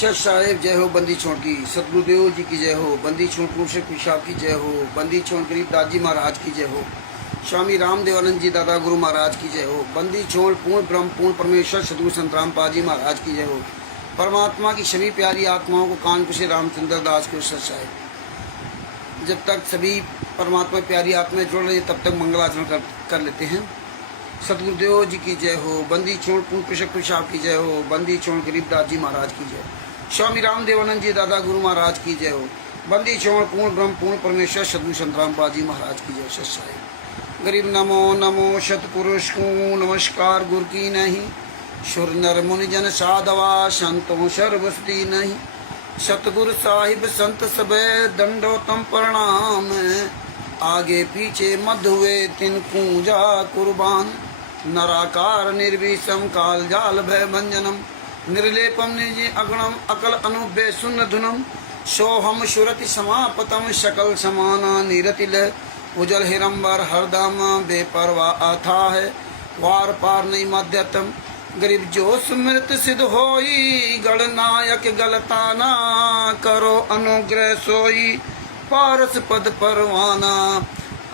शत साहेब जय हो, बंदी छोड़ की सतगुरुदेव जी की जय हो, बंदी छोड़ पुरुषों पिशाब की जय हो, बंदी छोड़ गरीबदास जी महाराज की जय हो, स्वामी रामदेवानंद जी दादा गुरु महाराज की जय हो, बंदी छोड़ पूर्ण ब्रह्म पूर्ण परमेश्वर सतगुरु संत रामपाल जी महाराज की जय हो। परमात्मा की सभी प्यारी आत्माओं को कानपुर से रामचंद्र दास के सत साहेब। जब तक सभी परमात्मा प्यारी आत्माएं जुड़ रही तब तक मंगलाचरण कर लेते हैं। सतगुरुदेव जी की जय हो, बंदी छोड़ पूर्ण पुरुषक पिशाब की जय हो, बंदी छोड़ गरीबदास जी महाराज की जय, स्वामी रामदेवानंद जी दादा गुरु महाराज की जय हो, बंदी छोड़ पूर्ण ब्रह्म पूर्ण परमेश्वर सतगुरु संत रामपाल जी महाराज की जय। सत साहिब। गरीब नमो नमो सतपुरुष को नमस्कार गुरु की नहीं, सुर नर मुनि जन साधवा संतों सर्वस्ती नहीं, सतगुरु साहिब संत सबे दंडोतम प्रणाम, आगे पीछे मध्य हुए तिन पूजा कुर्बान, नराकार निर्विषम काल जाल भय भंजनम, निर्लेपम निज अगणम अकल अनुभ्य सुन्न धुनम, सोहम सुरति समापतम सकल समाना निरतिल, उजल हिरंबर हरदम बेपरवा आथा है, वार पार नहीं मध्यतम, गरीब जो स्मृत सिद्ध होई, गणनायक गलताना, करो अनुग्रह सोई, पारस पद परवाना,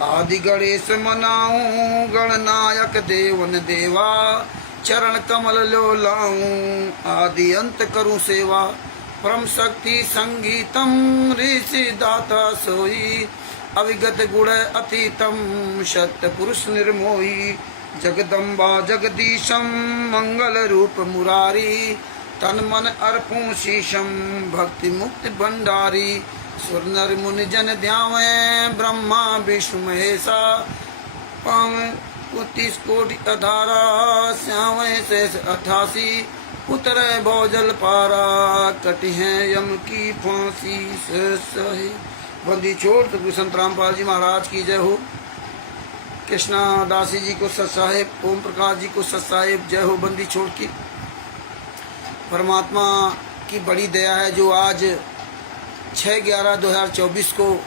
आदि गणेश मनाऊं, गणनायक देवन देवा, चरण कमल लो लाऊं, आदि अंत करूं सेवा, परम शक्ति संगीतम, ऋषि दाता सोई, अविगत गुण अतीतम, सत्य पुरुष निर्मोही, जगदम्बा जगदीशम, मंगल रूप मुरारी, तन मन अर्पूं शीशम, भक्ति मुक्ति भंडारी, सुर नर मुनि जन ध्यावे, ब्रह्मा विष्णु महेशा, पावे 29 कोटि अधारा, श्यावे शेष 88, उतरे भोजल पारा, कटी है यम की फांसी सही। बंदी छोड़ तो संत रामपाल जी महाराज की जय हो, कृष्णा दासी जी को सत साहेब, ओम प्रकाश जी को सत साहेब जय हो। बंदी छोड़ की परमात्मा की बड़ी दया है जो आज 6/11/2024 को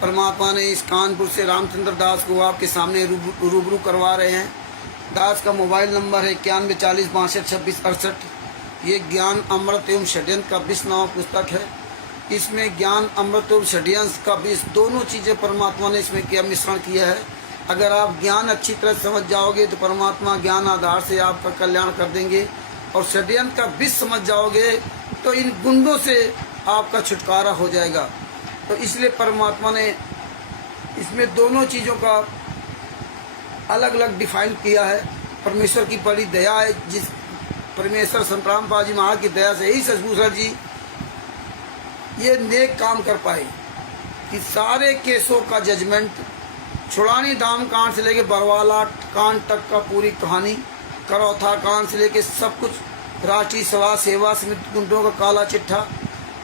परमात्मा ने इस कानपुर से रामचंद्र दास को आपके सामने रूबरू करवा रहे हैं। दास का मोबाइल नंबर है 9140 ये ज्ञान अमृत एवं षड्यंत्र का 20 नाम पुस्तक है। इसमें ज्ञान अमृत एवं षड्यंत्र का 20 दोनों चीज़ें परमात्मा ने इसमें किया मिश्रण किया है। अगर आप ज्ञान अच्छी तरह समझ जाओगे तो परमात्मा ज्ञान आधार से आपका कल्याण कर देंगे, और षड्यंत्र का 20 समझ जाओगे तो इन गुंडों से आपका छुटकारा हो जाएगा। तो इसलिए परमात्मा ने इसमें दोनों चीज़ों का अलग अलग डिफाइन किया है। परमेश्वर की बड़ी दया है, जिस परमेश्वर संत रामपाल जी महाराज की दया से ही सतगुरु जी ये नेक काम कर पाए कि सारे केसों का जजमेंट, छुड़ानी धाम कांड से लेके बरवाला कांड तक का पूरी कहानी, करौथा कांड से लेके सब कुछ, राष्ट्रीय सभा सेवा समिति गुंडों का काला चिट्ठा,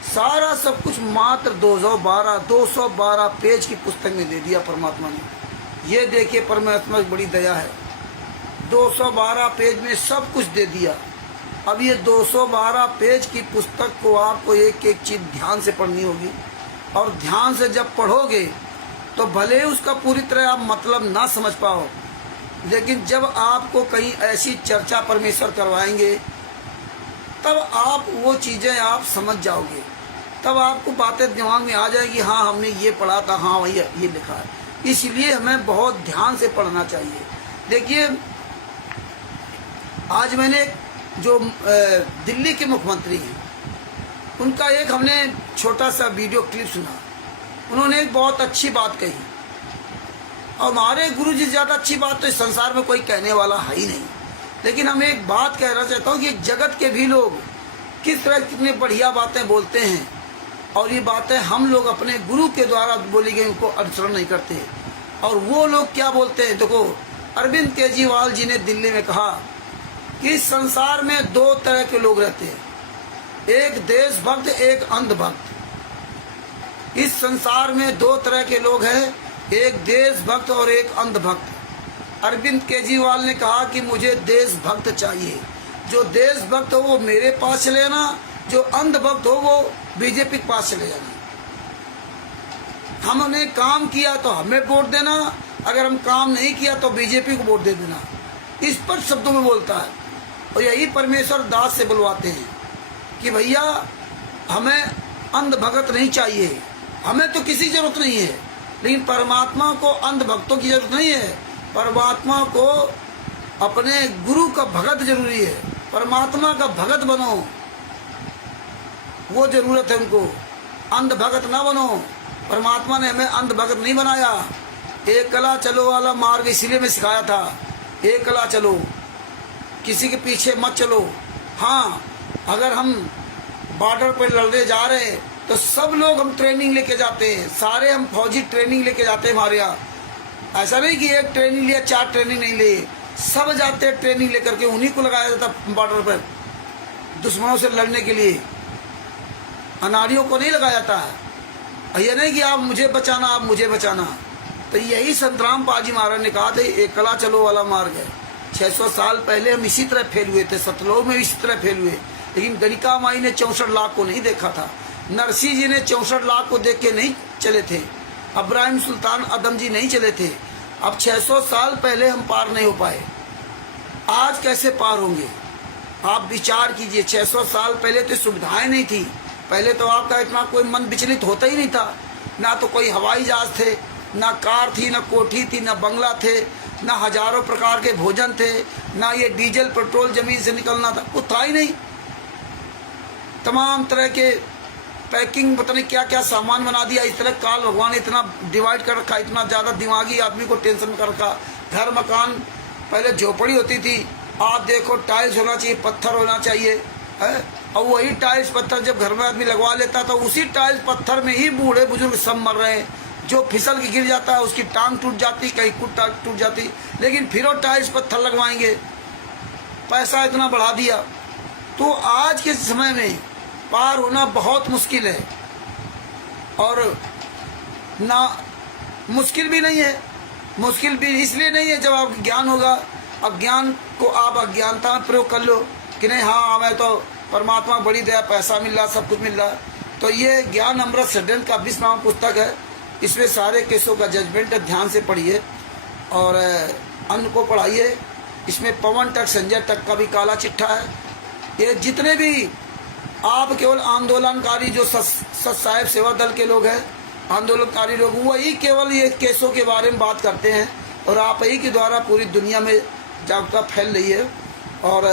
सारा सब कुछ मात्र 212 पेज की पुस्तक में दे दिया परमात्मा ने। ये देखिए परमात्मा की बड़ी दया है, 212 पेज में सब कुछ दे दिया। अब ये 212 पेज की पुस्तक को आपको एक एक चीज़ ध्यान से पढ़नी होगी, और ध्यान से जब पढ़ोगे तो भले उसका पूरी तरह आप मतलब ना समझ पाओ, लेकिन जब आपको कहीं ऐसी चर्चा परमेश्वर करवाएंगे तब आप वो चीज़ें आप समझ जाओगे, तब आपको बातें दिमाग में आ जाएगी, हाँ हमने ये पढ़ा था, हाँ वही ये लिखा है। इसलिए हमें बहुत ध्यान से पढ़ना चाहिए। देखिए आज मैंने जो दिल्ली के मुख्यमंत्री हैं उनका एक हमने छोटा सा वीडियो क्लिप सुना। उन्होंने एक बहुत अच्छी बात कही, और हमारे गुरु जी ज़्यादा अच्छी बात तो इस संसार में कोई कहने वाला है ही नहीं। लेकिन हम एक बात कहना चाहता हूँ कि जगत के भी लोग किस तरह कितने बढ़िया बातें बोलते हैं, और ये बातें हम लोग अपने गुरु के द्वारा बोली गई उनको अनुसरण नहीं करते। और वो लोग क्या बोलते हैं, देखो अरविंद केजरीवाल जी ने दिल्ली में कहा कि संसार में 2 तरह के लोग रहते हैं, एक देशभक्त एक अंधभक्त। इस संसार में 2 तरह के लोग हैं, एक देशभक्त और एक अंधभक्त। अरविंद केजरीवाल ने कहा कि मुझे देशभक्त चाहिए, जो देशभक्त हो वो मेरे पास चले जाना, जो अंधभक्त हो वो बीजेपी के पास चले जाना। हमने काम किया तो हमें वोट देना, अगर हम काम नहीं किया तो बीजेपी को वोट दे देना। इस पर शब्दों में बोलता है, और यही परमेश्वर दास से बुलवाते हैं कि भैया हमें अंध भगत नहीं चाहिए, हमें तो किसी जरूरत नहीं है, लेकिन परमात्मा को अंध भक्तों की जरूरत नहीं है। परमात्मा को अपने गुरु का भगत जरूरी है, परमात्मा का भगत बनो, वो जरूरत है उनको। अंध भगत ना बनो, परमात्मा ने हमें अंध भगत नहीं बनाया। एक कला चलो वाला मार्ग इसीलिए मैं सिखाया था, एक कला चलो, किसी के पीछे मत चलो। हाँ, अगर हम बॉर्डर पर लड़ने जा रहे हैं तो सब लोग हम ट्रेनिंग लेके जाते हैं, सारे हम फौजी ट्रेनिंग लेके जाते हैं हमारे यहाँ। ऐसा नहीं कि एक ट्रेनिंग लिया 4 ट्रेनिंग नहीं लिए, सब जाते हैं ट्रेनिंग लेकर के, उन्हीं को लगाया जाता बॉर्डर पर दुश्मनों से लड़ने के लिए, अनाड़ियों को नहीं लगाया जाता है। ये नहीं कि आप मुझे बचाना, आप मुझे बचाना। तो यही संत रामपाल जी महाराज ने कहा था, एक कला चलो वाला मार्ग है। 600 साल पहले हम इसी तरह फेल हुए थे, सतलोक में इसी तरह फेल हुए, लेकिन गणिका माई ने 64 लाख को नहीं देखा था, नरसिंह जी ने 64 लाख को देख के नहीं चले थे, अब्राहिम सुल्तान अदम जी नहीं चले थे। अब 600 साल पहले हम पार नहीं हो पाए, आज कैसे पार होंगे? आप विचार कीजिए, 600 साल पहले तो सुविधाएं नहीं थी, पहले तो आपका इतना कोई मन विचलित होता ही नहीं था, ना तो कोई हवाई जहाज थे, ना कार थी, ना कोठी थी, ना बंगला थे, ना हजारों प्रकार के भोजन थे, ना ये डीजल पेट्रोल जमीन से निकलना था, वो था ही नहीं। तमाम तरह के पैकिंग पता नहीं क्या क्या सामान बना दिया। इस तरह काल भगवान ने इतना डिवाइड कर रखा, इतना ज़्यादा दिमागी आदमी को टेंशन में कर रखा। घर मकान पहले झोपड़ी होती थी, आप देखो टाइल्स होना चाहिए, पत्थर होना चाहिए है, और वही टाइल्स पत्थर जब घर में आदमी लगवा लेता तो उसी टाइल्स पत्थर में ही बूढ़े बुजुर्ग सब मर रहे हैं। जो फिसल के गिर जाता है उसकी टांग टूट जाती, कहीं कुछ टांग टूट जाती, लेकिन फिर वो टाइल्स पत्थर लगवाएंगे, पैसा इतना बढ़ा दिया। तो आज के समय में पार होना बहुत मुश्किल है, और ना मुश्किल भी नहीं है, मुश्किल भी इसलिए नहीं है जब आपको ज्ञान होगा। अज्ञान को आप अज्ञानता में प्रयोग कर लो कि नहीं हाँ हमें तो परमात्मा बड़ी दया, पैसा मिल रहा, सब कुछ मिल रहा। तो ये ज्ञान अमृत षड्यंत्र का 20 नाम पुस्तक है, इसमें सारे केसों का जजमेंट है, ध्यान से पढ़िए और अन्न को पढ़ाइए। इसमें पवन तक संजय तक का भी काला चिट्ठा है। ये जितने भी आप केवल आंदोलनकारी जो सत साहिब सेवा दल के लोग हैं, आंदोलनकारी लोग, वही केवल ये केसों के बारे में बात करते हैं, और आप ही के द्वारा पूरी दुनिया में जागरूकता फैल रही है। और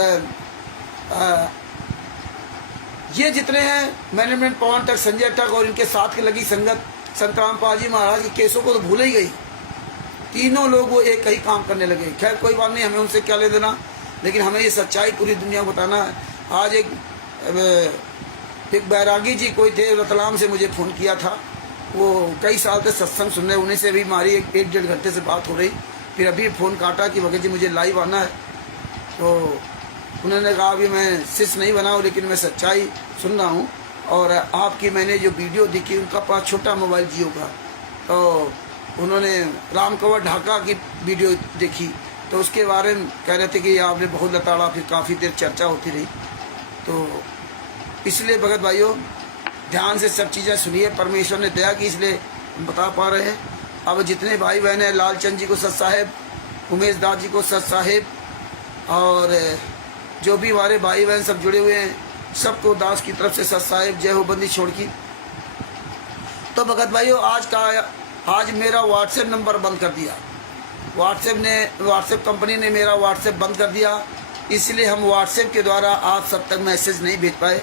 ये जितने हैं मैनेजमेंट, पवन तक, संजय तक और इनके साथ की लगी संगत, संत रामपाल जी महाराज के केसों को तो भूल ही गई। तीनों लोग वो एक ही काम करने लगे। खैर कोई बात नहीं, हमें उनसे क्या ले देना, लेकिन हमें ये सच्चाई पूरी दुनिया को बताना है। आज एक बैरागी जी कोई थे रतलाम से, मुझे फ़ोन किया था, वो कई साल से सत्संग सुन रहे, उन्हीं से भी हमारी 1-1.5 घंटे से बात हो रही। फिर अभी फ़ोन काटा कि भगत जी मुझे लाइव आना है, तो उन्होंने कहा अभी मैं शिष्य नहीं बना हूँ, लेकिन मैं सच्चाई सुन रहा हूँ, और आपकी मैंने जो वीडियो देखी, उनका पास छोटा मोबाइल जियो का, तो उन्होंने राम कंवर ढाका की वीडियो देखी, तो उसके बारे में कह रहे थे कि आपने बहुत लताड़ा, फिर काफ़ी देर चर्चा होती रही। तो इसलिए भगत भाइयों ध्यान से सब चीज़ें सुनिए, परमेश्वर ने दया की इसलिए बता पा रहे हैं। अब जितने भाई बहन हैं, लालचंद जी को सत साहेब, उमेश दास जी को सत साहेब, और जो भी हमारे भाई बहन सब जुड़े हुए हैं, सबको दास की तरफ से सत साहेब, जय हो बंदी छोड़ की। तो भगत भाइयों आज मेरा व्हाट्सएप नंबर बंद कर दिया, व्हाट्सएप कंपनी ने मेरा व्हाट्सएप बंद कर दिया, इसलिए हम व्हाट्सएप के द्वारा आप सब तक मैसेज नहीं भेज पाए।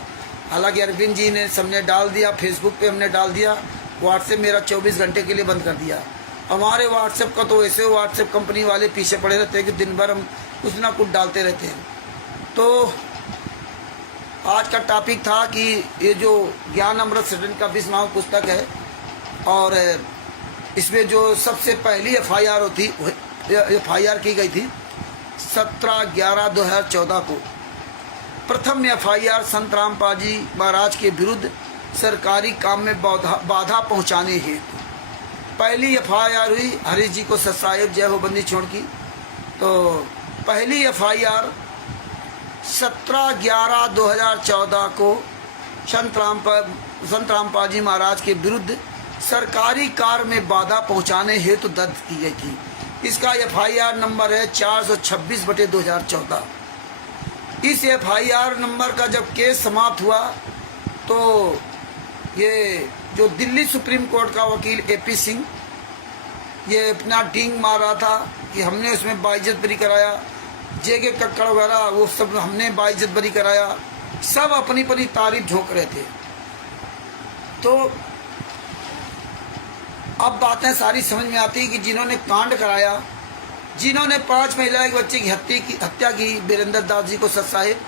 हालांकि अरविंद जी ने सबने डाल दिया, फेसबुक पे हमने डाल दिया, व्हाट्सएप मेरा 24 घंटे के लिए बंद कर दिया। हमारे व्हाट्सएप का तो ऐसे व्हाट्सएप कंपनी वाले पीछे पड़े रहते हैं कि दिन भर हम कुछ ना कुछ डालते रहते हैं। तो आज का टॉपिक था कि ये जो ज्ञान अमृत षड्यंत्र का 20 नाम पुस्तक है, और इसमें जो सबसे पहली एफआईआर की गई थी 17/11/2014 को। प्रथम एफआईआर संत रामपाल जी महाराज के विरुद्ध सरकारी काम में बाधा पहुंचाने हेतु पहली एफआईआर हुई। हरीश जी को सत साहिब, जय हो बंदी छोड़ की। तो पहली एफआईआर 17/11/2014 को संत रामपाल जी महाराज के विरुद्ध सरकारी कार्य में बाधा पहुंचाने हेतु दर्ज की गई थी। इसका एफआईआर नंबर है 426/2014। इस FIR नंबर का जब केस समाप्त हुआ तो ये जो दिल्ली सुप्रीम कोर्ट का वकील AP सिंह ये अपना डींग मार रहा था कि हमने उसमें बाइज्जत बरी कराया, JK कक्कड़ वगैरह वो सब हमने बाइज्जत बरी कराया, सब अपनी अपनी तारीफ झोंक रहे थे। तो अब बातें सारी समझ में आती है कि जिन्होंने कांड कराया, जिन्होंने 5 महिला एक बच्चे की हत्या की बीरेंद्र दास जी को साहिब,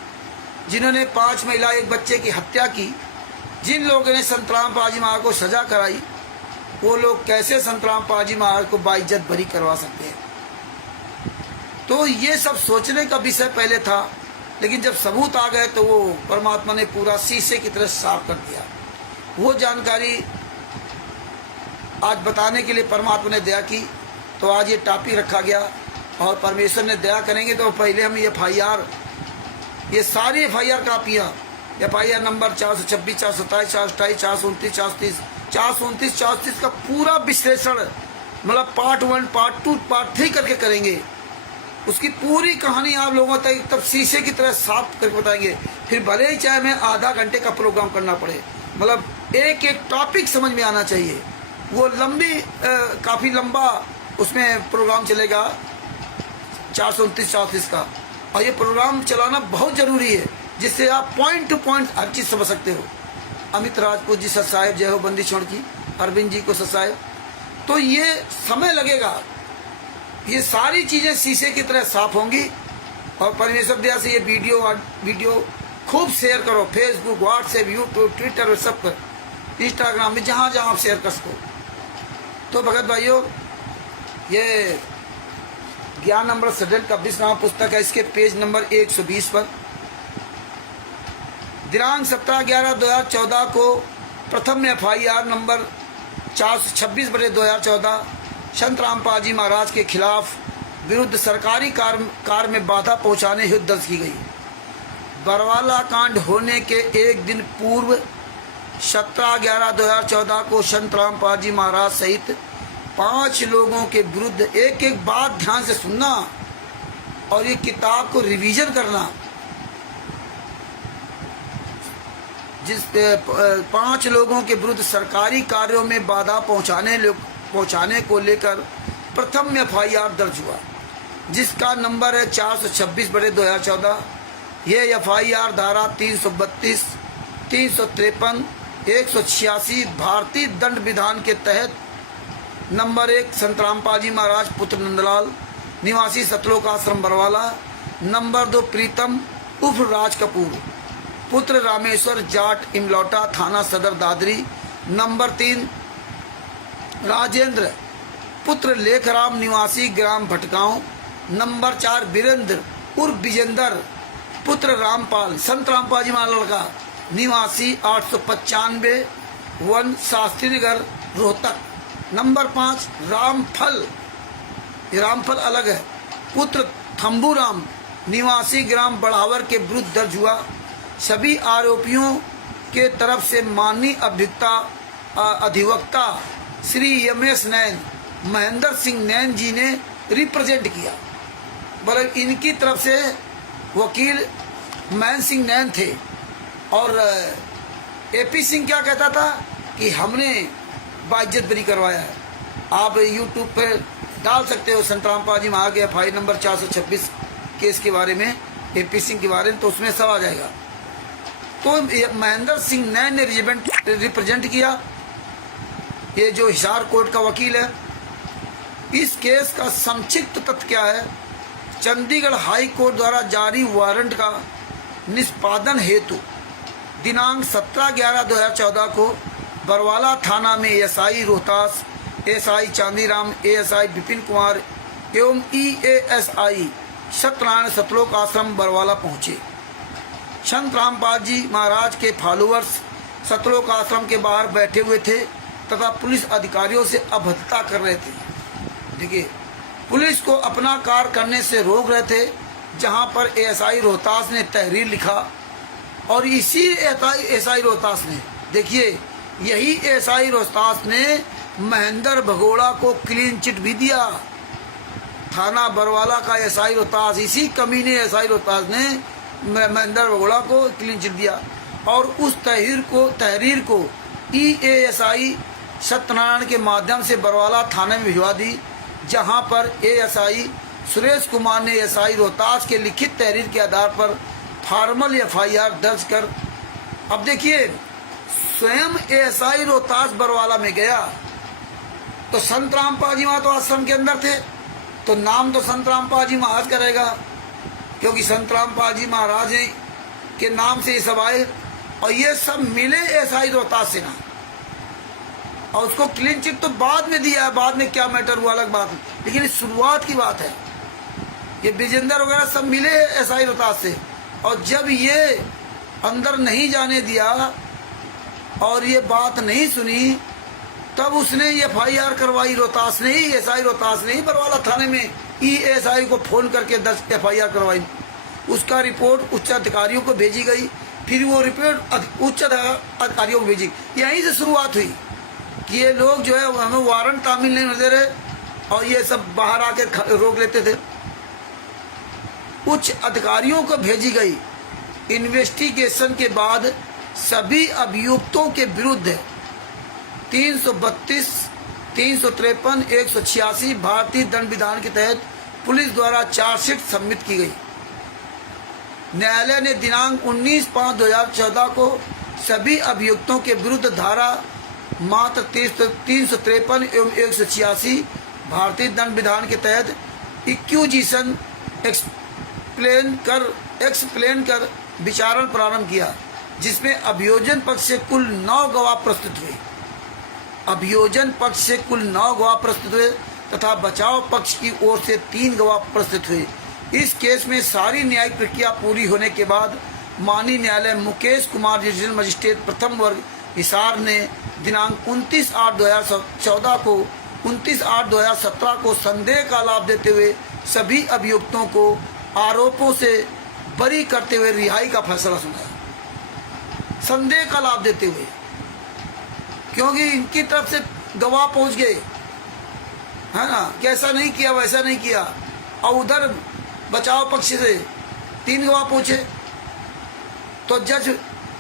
जिन्होंने 5 महिला एक बच्चे की हत्या की, जिन लोगों ने संतराम पाजी महाराज को सजा कराई, वो लोग कैसे संतराम पाजी महाराज को बाइज्जत बरी करवा सकते हैं? तो ये सब सोचने का विषय पहले था, लेकिन जब सबूत आ गए तो वो परमात्मा ने पूरा शीशे की तरह साफ कर दिया। वो जानकारी आज बताने के लिए परमात्मा ने दया की, तो आज ये टॉपिक रखा गया। और परमेश्वर ने दया करेंगे तो पहले हम FIR, ये सारी FIR कापियाँ, FIR नंबर 426, 427, 428, 429, 430, 429, 430 का पूरा विश्लेषण, मतलब पार्ट 1, पार्ट 2, पार्ट 3 करके करेंगे। उसकी पूरी कहानी आप लोगों तक तब शीशे की तरह साफ करके बताएंगे। फिर भले ही चाहे मैं आधा घंटे का प्रोग्राम करना पड़े, मतलब एक एक टॉपिक समझ में आना चाहिए। वो लंबी काफ़ी लंबा उसमें प्रोग्राम चलेगा 429, 430 का, और ये प्रोग्राम चलाना बहुत ज़रूरी है, जिससे आप पॉइंट टू पॉइंट हर चीज़ समझ सकते हो। अमित राजपूत जी सत साहिब, जय हो बंदी छोड़ की, अरविंद जी को सत साहिब। तो ये समय लगेगा, ये सारी चीज़ें शीशे की तरह साफ होंगी। और परमेश्वर दया से ये वीडियो खूब शेयर करो, फेसबुक, व्हाट्सएप, यूट्यूब, ट्विटर, सब पर, इंस्टाग्राम में, जहाँ जहाँ आप शेयर कर सको। तो भगत भाइयों, ये ज्ञान अमृत सदन का 20वां पुस्तक है, इसके पेज नंबर 120 पर दिनांक 17/11/2014 को प्रथम FIR नंबर 426/2014 संत रामपाल जी महाराज के खिलाफ विरुद्ध सरकारी कार्य में बाधा पहुंचाने हेतु दर्ज की गई। बरवाला कांड होने के एक दिन पूर्व 17/11/2014 को संत रामपाल जी महाराज सहित 5 लोगों के विरुद्ध, एक एक बात ध्यान से सुनना और ये किताब को रिवीजन करना, जिस 5 लोगों के विरुद्ध सरकारी कार्यों में बाधा पहुंचाने को लेकर प्रथम FIR दर्ज हुआ, जिसका नंबर है 426/2014। ये FIR धारा 332, 353, 186 भारतीय दंड विधान के तहत नंबर 1 संत रामपाल जी महाराज पुत्र नंदलाल निवासी सतलोक आश्रम बरवाला, नंबर 2 प्रीतम उर्फ राज कपूर पुत्र रामेश्वर जाट इमलौटा थाना सदर दादरी, नंबर 3 राजेंद्र पुत्र लेखराम निवासी ग्राम भटगांव, नंबर 4 वीरेंद्र उर्फ विजेंदर पुत्र रामपाल संत रामपाल जी महाराज का निवासी 895 वन शास्त्री नगर रोहतक, नंबर 5 रामफल, ये रामफल अलग है, पुत्र थम्बूराम निवासी ग्राम बढ़ावर के विरुद्ध दर्ज हुआ। सभी आरोपियों के तरफ से माननीय अधिवक्ता श्री MS नैन, महेंद्र सिंह नैन जी ने रिप्रेजेंट किया। मतलब इनकी तरफ से वकील महेंद्र सिंह नैन थे, और AP सिंह क्या कहता था कि हमने बाइज्जत बरी करवाया है। आप यूट्यूब पर डाल सकते हो संत रामपाल जी महाराज के FIR नंबर 426 केस के बारे में, AP सिंह के बारे में, तो उसमें सब आ जाएगा। तो महेंद्र सिंह नैन ने रिप्रेजेंट किया, ये जो हिसार कोर्ट का वकील है। इस केस का संक्षिप्त तथ्य क्या है? चंडीगढ़ हाई कोर्ट द्वारा जारी वारंट का निष्पादन हेतु दिनांक 17/11/2014 को बरवाला थाना में SI Rohtas, SI Chandiram, ASI Vipin Kumar एवं EASI सत्यनारायण सतलोक आश्रम बरवाला पहुंचे। संत रामपाल जी महाराज के फॉलोअर्स सतलोक आश्रम के बाहर बैठे हुए थे तथा पुलिस अधिकारियों से अभद्रता कर रहे थे। देखिए, पुलिस को अपना कार्य करने से रोक रहे थे, जहां पर ASI रोहतास ने तहरीर लिखा, और इसी SI रोहतास ने, देखिए यही SI रोहतास ने महेंद्र भगोड़ा को क्लीन चिट भी दिया। थाना बरवाला का SI रोहतास, इसी कमीने SI रोहतास ने महेंद्र बगोड़ा को क्लीन चिट दिया और उस तहरीर को EASI सत्यनारायण के माध्यम से बरवाला थाने में भिजवा दी, जहां पर ASI सुरेश कुमार ने SI रोहतास के लिखित तहरीर के आधार पर फॉर्मल FIR दर्ज कर, अब देखिए स्वयं ASI रोहतास बरवाला में गया तो संत रामपाल जी महाराज तो आश्रम के अंदर थे, तो नाम तो संत रामपाल जी महाराज का रहेगा, क्योंकि संत रामपाल जी महाराज के नाम से ये सब आए और ये सब मिले SI रोहतास से ना, और उसको क्लीन चिट तो बाद में दिया है, बाद में क्या मैटर हुआ अलग बात है, लेकिन शुरुआत की बात है। ये विजेंद्र वगैरह सब मिले SI रोहतास से, और जब ये अंदर नहीं जाने दिया और ये बात नहीं सुनी, तब उसने ये FIR करवाई रोहतास ने ही, SI रोहतास ने ही बरवाला थाने में EASI को फोन करके 10 FIR करवाई। उसका रिपोर्ट उच्च अधिकारियों को भेजी गई, फिर वो रिपोर्ट उच्च अधिकारियों को भेजी। यहीं से शुरुआत हुई कि ये लोग जो है हमें वारंट तामील नहीं दे रहे और ये सब बाहर आके रोक लेते थे। उच्च अधिकारियों को भेजी गई इन्वेस्टिगेशन के बाद सभी अभियुक्तों के विरुद्ध 332, 353, 186 भारतीय दंड विधान के तहत पुलिस द्वारा चार्जशीट सबमिट की गई। न्यायालय ने दिनांक 19/5/2014 को सभी अभियुक्तों के विरुद्ध धारा मात्र 353 एवं 186 भारतीय दंड विधान के तहत एक्यूजिशन एक्सप्लेन कर विचारण प्रारंभ किया, जिसमें अभियोजन पक्ष से कुल 9 गवाह प्रस्तुत हुए। अभियोजन पक्ष से कुल 9 गवाह प्रस्तुत हुए तथा बचाव पक्ष की ओर से 3 गवाह प्रस्तुत हुए। इस केस में सारी न्यायिक प्रक्रिया पूरी होने के बाद माननीय न्यायालय मुकेश कुमार डिवीजनल मजिस्ट्रेट प्रथम वर्ग हिसार ने दिनांक 29/8/2014 को 29/8/2017 को संदेह का लाभ देते हुए सभी अभियुक्तों को आरोपों से बरी करते हुए रिहाई का फैसला सुनाया। संदेह का लाभ देते हुए, क्योंकि इनकी तरफ से गवाह पहुंच गए, है ना, कि ऐसा नहीं किया वैसा नहीं किया, और उधर बचाव पक्ष से 3 गवाह पहुंचे, तो जज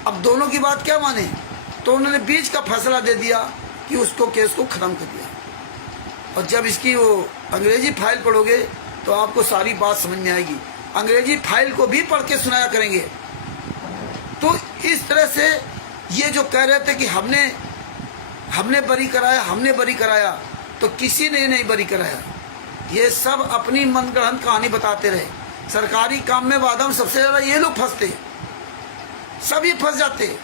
अब दोनों की बात क्या माने, तो उन्होंने बीच का फैसला दे दिया कि उसको केस को खत्म कर दिया। और जब इसकी वो अंग्रेजी फाइल पढ़ोगे तो आपको सारी बात समझ में आएगी। अंग्रेजी फाइल को भी पढ़ के सुनाया करेंगे। तो इस तरह से ये जो कह रहे थे कि हमने बरी कराया, तो किसी ने नहीं बरी कराया। ये सब अपनी मनगढ़ंत कहानी बताते रहे। सरकारी काम में वादा में सबसे ज़्यादा ये लोग फंसते, सभी फंस जाते,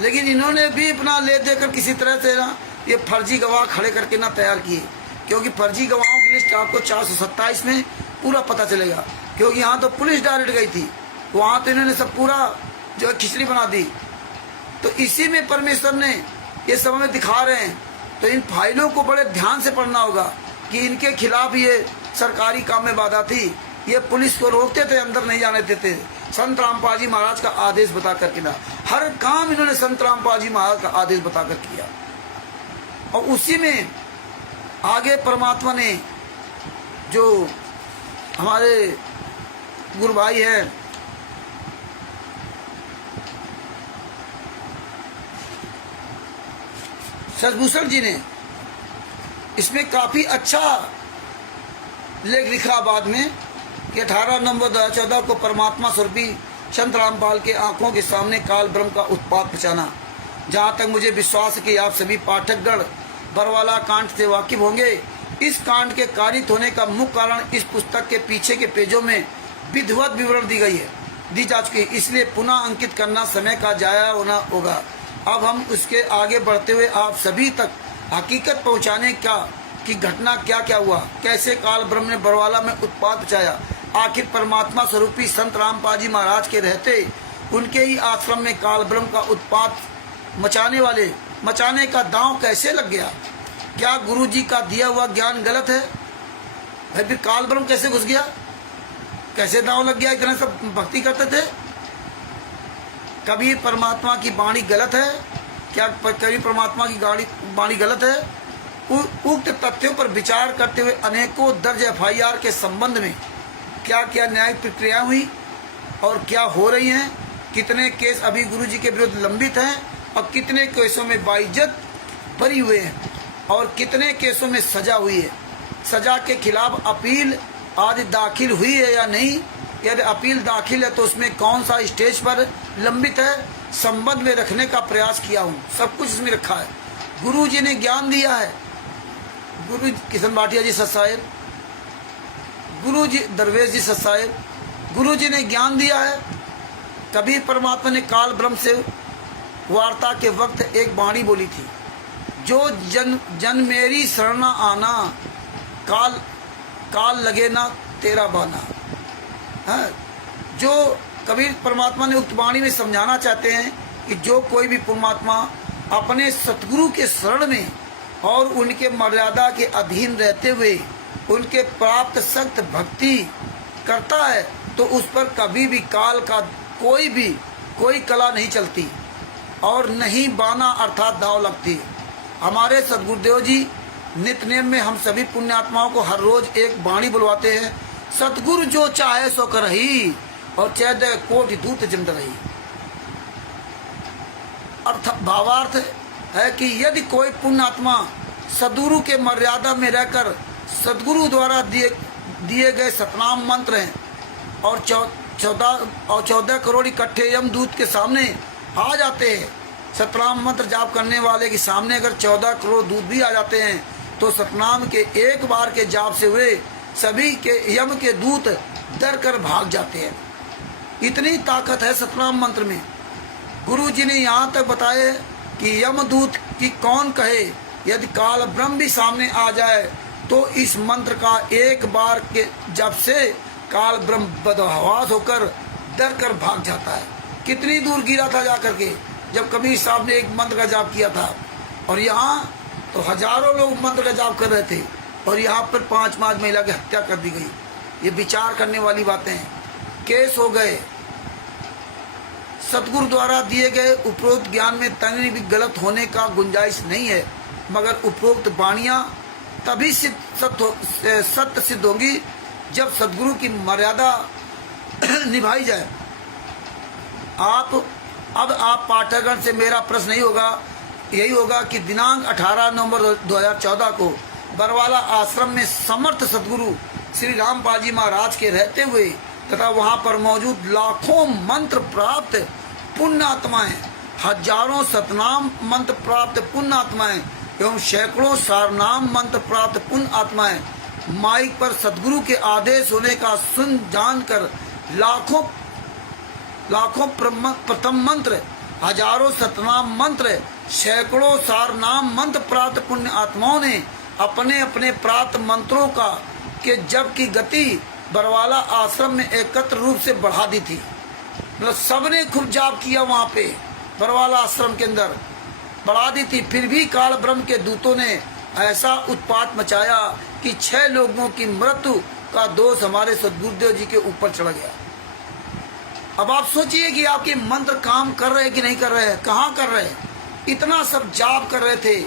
लेकिन इन्होंने भी अपना ले देकर किसी तरह से ना ये फर्जी गवाह खड़े करके ना तैयार किए, क्योंकि फर्जी गवाहों की लिस्ट आपको 427 में पूरा पता चलेगा, क्योंकि यहाँ तो पुलिस डायरेक्ट गई थी, वहाँ तो इन्होंने सब पूरा जो है खिचड़ी बना दी। तो इसी में परमेश्वर ने ये सब हमें दिखा रहे हैं। तो इन फाइलों को बड़े ध्यान से पढ़ना होगा कि इनके खिलाफ ये सरकारी काम में बाधा थी, ये पुलिस को रोकते थे, अंदर नहीं जाने देते, संत रामपाल जी महाराज का आदेश बता करके ना, हर काम इन्होंने संत रामपाल जी महाराज का आदेश बता कर किया। और उसी में आगे परमात्मा ने जो हमारे गुरु भाई हैं सतभूषण जी ने इसमें काफी अच्छा लेख लिखा बाद में कि 18 नवंबर 2014 को परमात्मा स्वरूपी संत रामपाल के आंखों के सामने काल ब्रह्म का उत्पात पहुंचाना। जहां तक मुझे विश्वास है कि आप सभी पाठकगण बरवाला कांड से वाकिफ होंगे। इस कांड के कारित होने का मुख्य कारण इस पुस्तक के पीछे के पेजों में विधिवत विवरण दी जा चुकी है, इसलिए पुनः अंकित करना समय का जाया होना होगा। अब हम उसके आगे बढ़ते हुए आप सभी तक हकीकत पहुंचाने का कि घटना क्या क्या हुआ, कैसे काल ब्रह्म ने बरवाला में उत्पात मचाया, आखिर परमात्मा स्वरूपी संत रामपाल जी महाराज के रहते उनके ही आश्रम में काल ब्रह्म का उत्पात मचाने का दांव कैसे लग गया। क्या गुरु जी का दिया हुआ ज्ञान गलत है? भाई फिर काल ब्रह्म कैसे घुस गया, कैसे दांव लग गया? इतना सब भक्ति करते थे। कभी परमात्मा की वाणी गलत है क्या? कभी परमात्मा की वाणी गलत है? उक्त तथ्यों पर विचार करते हुए अनेकों दर्ज FIR के संबंध में क्या क्या न्यायिक प्रक्रिया हुई, और क्या हो रही हैं, कितने केस अभी गुरुजी के विरुद्ध लंबित हैं और कितने केसों में बाइज्जत बरी हुए हैं और कितने केसों में सजा हुई है। सजा के खिलाफ अपील आज दाखिल हुई है या नहीं, यदि अपील दाखिल है तो उसमें कौन सा स्टेज पर लंबित है, संबंध में रखने का प्रयास किया हूँ। सब कुछ इसमें रखा है। गुरु जी ने ज्ञान दिया है, गुरु किशन भाटिया जी सत्साहेब, गुरु जी दरवेश जी सत्साहेब, गुरु जी ने ज्ञान दिया है। कबीर परमात्मा ने काल ब्रह्म से वार्ता के वक्त एक वाणी बोली थी, जो जन मेरी शरण आना, काल काल लगे ना तेरा बाना। है जो कबीर परमात्मा ने उक्त वाणी में समझाना चाहते हैं कि जो कोई भी परमात्मा अपने सतगुरु के शरण में और उनके मर्यादा के अधीन रहते हुए उनके प्राप्त सख्त भक्ति करता है तो उस पर कभी भी काल का कोई कला नहीं चलती और नहीं बाना अर्थात दाव लगती। हमारे सदगुरुदेव जी नित्य नेम में हम सभी पुण्यात्माओं को हर रोज एक वाणी बुलवाते हैं, सतगुरु जो चाहे सो करही और 14 कोटि दूत जमद रही। अर्थ भावार्थ है कि यदि कोई पुण्यात्मा सदगुरु के मर्यादा में रहकर सदगुरु द्वारा दिए गए सतनाम मंत्र हैं और 14 करोड़ इकट्ठे यमदूत के सामने आ जाते हैं। सतनाम मंत्र जाप करने वाले के सामने अगर 14 करोड़ दूत भी आ जाते हैं तो सतनाम के एक बार के जाप से हुए सभी के यम के दूत डर कर भाग जाते हैं। इतनी ताकत है सतनाम मंत्र में। गुरु जी ने यहाँ तक बताए कि यमदूत की कौन कहे, यदि काल ब्रह्म भी सामने आ जाए तो इस मंत्र का एक बार के जब से काल ब्रह्म बदहवास होकर डर कर भाग जाता है। कितनी दूर गिरा था जाकर के जब कबीर साहब ने एक मंत्र का जाप किया था, और यहाँ तो हजारों लोग मंत्र का जाप कर रहे थे और यहाँ पर 5 महिला की हत्या कर दी गई। ये विचार करने वाली बातें हैं। केस हो गए। सतगुरु द्वारा दिए गए उपरोक्त ज्ञान में तंग भी गलत होने का गुंजाइश नहीं है, मगर उपरोक्त वाणियाँ तभी सत्य सिद्ध होंगी जब सदगुरु की मर्यादा निभाई जाए। अब आप पाठकगण से मेरा प्रश्न यही होगा कि दिनांक 18 नवंबर 2014 को बरवाला आश्रम में समर्थ सदगुरु श्री रामपाल जी महाराज के रहते हुए तथा वहां पर मौजूद लाखों मंत्र प्राप्त पुण्यात्माएं, हजारों सतनाम मंत्र प्राप्त पुण्यात्माएं एवं सैकड़ों सारनाम मंत्र प्राप्त पुण्य आत्माएं माइक पर सदगुरु के आदेश होने का सुन जानकर लाखों प्रथम मंत्र, हजारों सतनाम मंत्र, सैकड़ों सारनाम मंत्र प्राप्त पुण्य आत्माओं ने अपने अपने प्राप्त मंत्रों का के जब की गति बरवाला आश्रम में एकत्र रूप से बढ़ा दी थी। मतलब सबने खूब जाप किया वहाँ पे बरवाला आश्रम के अंदर बढ़ा दी थी। फिर भी काल ब्रह्म के दूतों ने ऐसा उत्पात मचाया कि 6 लोगों की मृत्यु का दोष हमारे सदगुरुदेव जी के ऊपर चढ़ गया। अब आप सोचिए कि आपके मंत्र काम कर रहे हैं कि नहीं कर रहे हैं, कहाँ कर रहे हैं। इतना सब जाप कर रहे थे,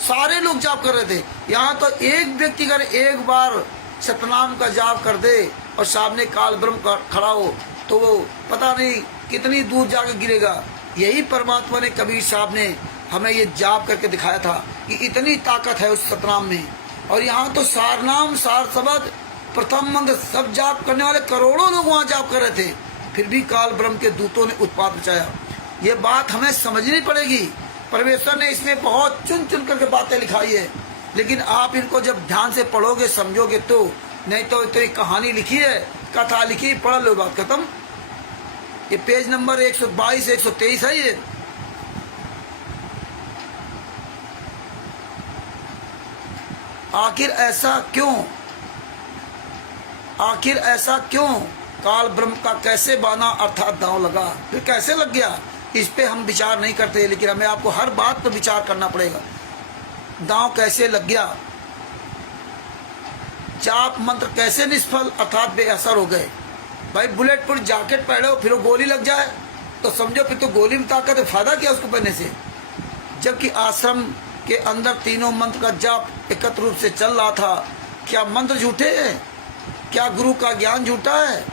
सारे लोग जाप कर रहे थे। यहाँ तो एक व्यक्ति अगर एक बार सतनाम का जाप कर दे और सामने काल ब्रह्म का खड़ा हो तो वो पता नहीं कितनी दूर जाकर गिरेगा। यही परमात्मा ने कबीर साहब ने हमें ये जाप करके दिखाया था कि इतनी ताकत है उस सतनाम में। और यहाँ तो सारनाम, सार शब्द, प्रथम मंत्र सब जाप करने वाले करोड़ों लोग वहाँ जाप कर रहे थे, फिर भी काल ब्रह्म के दूतों ने उत्पात मचाया। ये बात हमें समझनी पड़ेगी। परमेश्वर ने इसमें बहुत चुन चुन करके बातें लिखाई है, लेकिन आप इनको जब ध्यान से पढ़ोगे समझोगे तो। नहीं तो इतनी कहानी लिखी है, कथा लिखी, पढ़ लो, बात खत्म। ये पेज नंबर 122 123 है ये। आखिर ऐसा क्यों काल ब्रह्म का कैसे बाना अर्थात दांव लगा, फिर कैसे लग गया, इस पे हम विचार नहीं करते, लेकिन हमें आपको हर बात पर विचार करना पड़ेगा। दांव कैसे लग गया, जाप मंत्र कैसे निष्फल अर्थात बेअसर हो गए। भाई बुलेट प्रूफ जैकेट पहने हो फिर वो गोली लग जाए तो समझो फिर तो गोली में ताकत है, फायदा क्या उसको पहनने से। जबकि आश्रम के अंदर तीनों मंत्र का जाप एकत्र रूप से चल रहा था। क्या मंत्र झूठे हैं? क्या गुरु का ज्ञान झूठा है?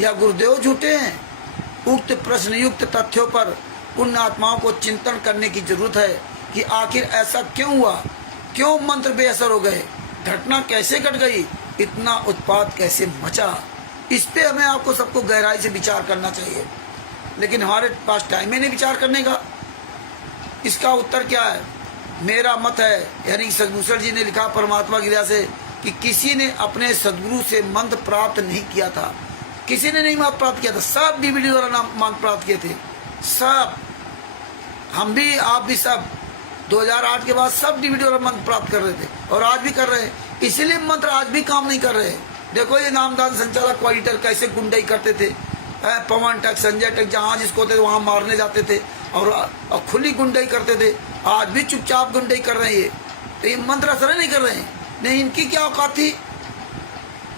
या गुरुदेव झूठे हैं? उक्त प्रश्न युक्त तथ्यों पर पुण्य आत्माओं को चिंतन करने की जरूरत है कि आखिर ऐसा क्यों हुआ, क्यों मंत्र बेअसर हो गए, घटना कैसे घट गई, इतना उत्पात कैसे मचा। इस पे हमें आपको सबको गहराई से विचार करना चाहिए, लेकिन हमारे पास टाइम ही नहीं विचार करने का। इसका उत्तर क्या है? मेरा मत है, यानी सदभूषण जी ने लिखा परमात्मा की दया से कि किसी ने अपने सदगुरु से मंत्र प्राप्त नहीं किया था, किसी ने नहीं मंत्र प्राप्त किया था, सब डीवीडी द्वारा नाम मंत्र प्राप्त किए थे, सब, हम भी आप भी सब 2008 के बाद सब डीवीडी द्वारा मंत्र प्राप्त कर रहे थे और आज भी कर रहे हैं। इसीलिए मंत्र आज भी काम नहीं कर रहे। देखो ये नामदान संचालक क्वालिटर कैसे गुंडाई करते थे, पवन टक संजय टक जहाँ जिसको थे वहाँ मारने जाते थे और खुली गुंडाई करते थे। आज भी चुपचाप गुंडाई कर रहे हैं, तो ये मंत्र असर नहीं कर रहे हैं। नहीं, इनकी क्या औकात थी?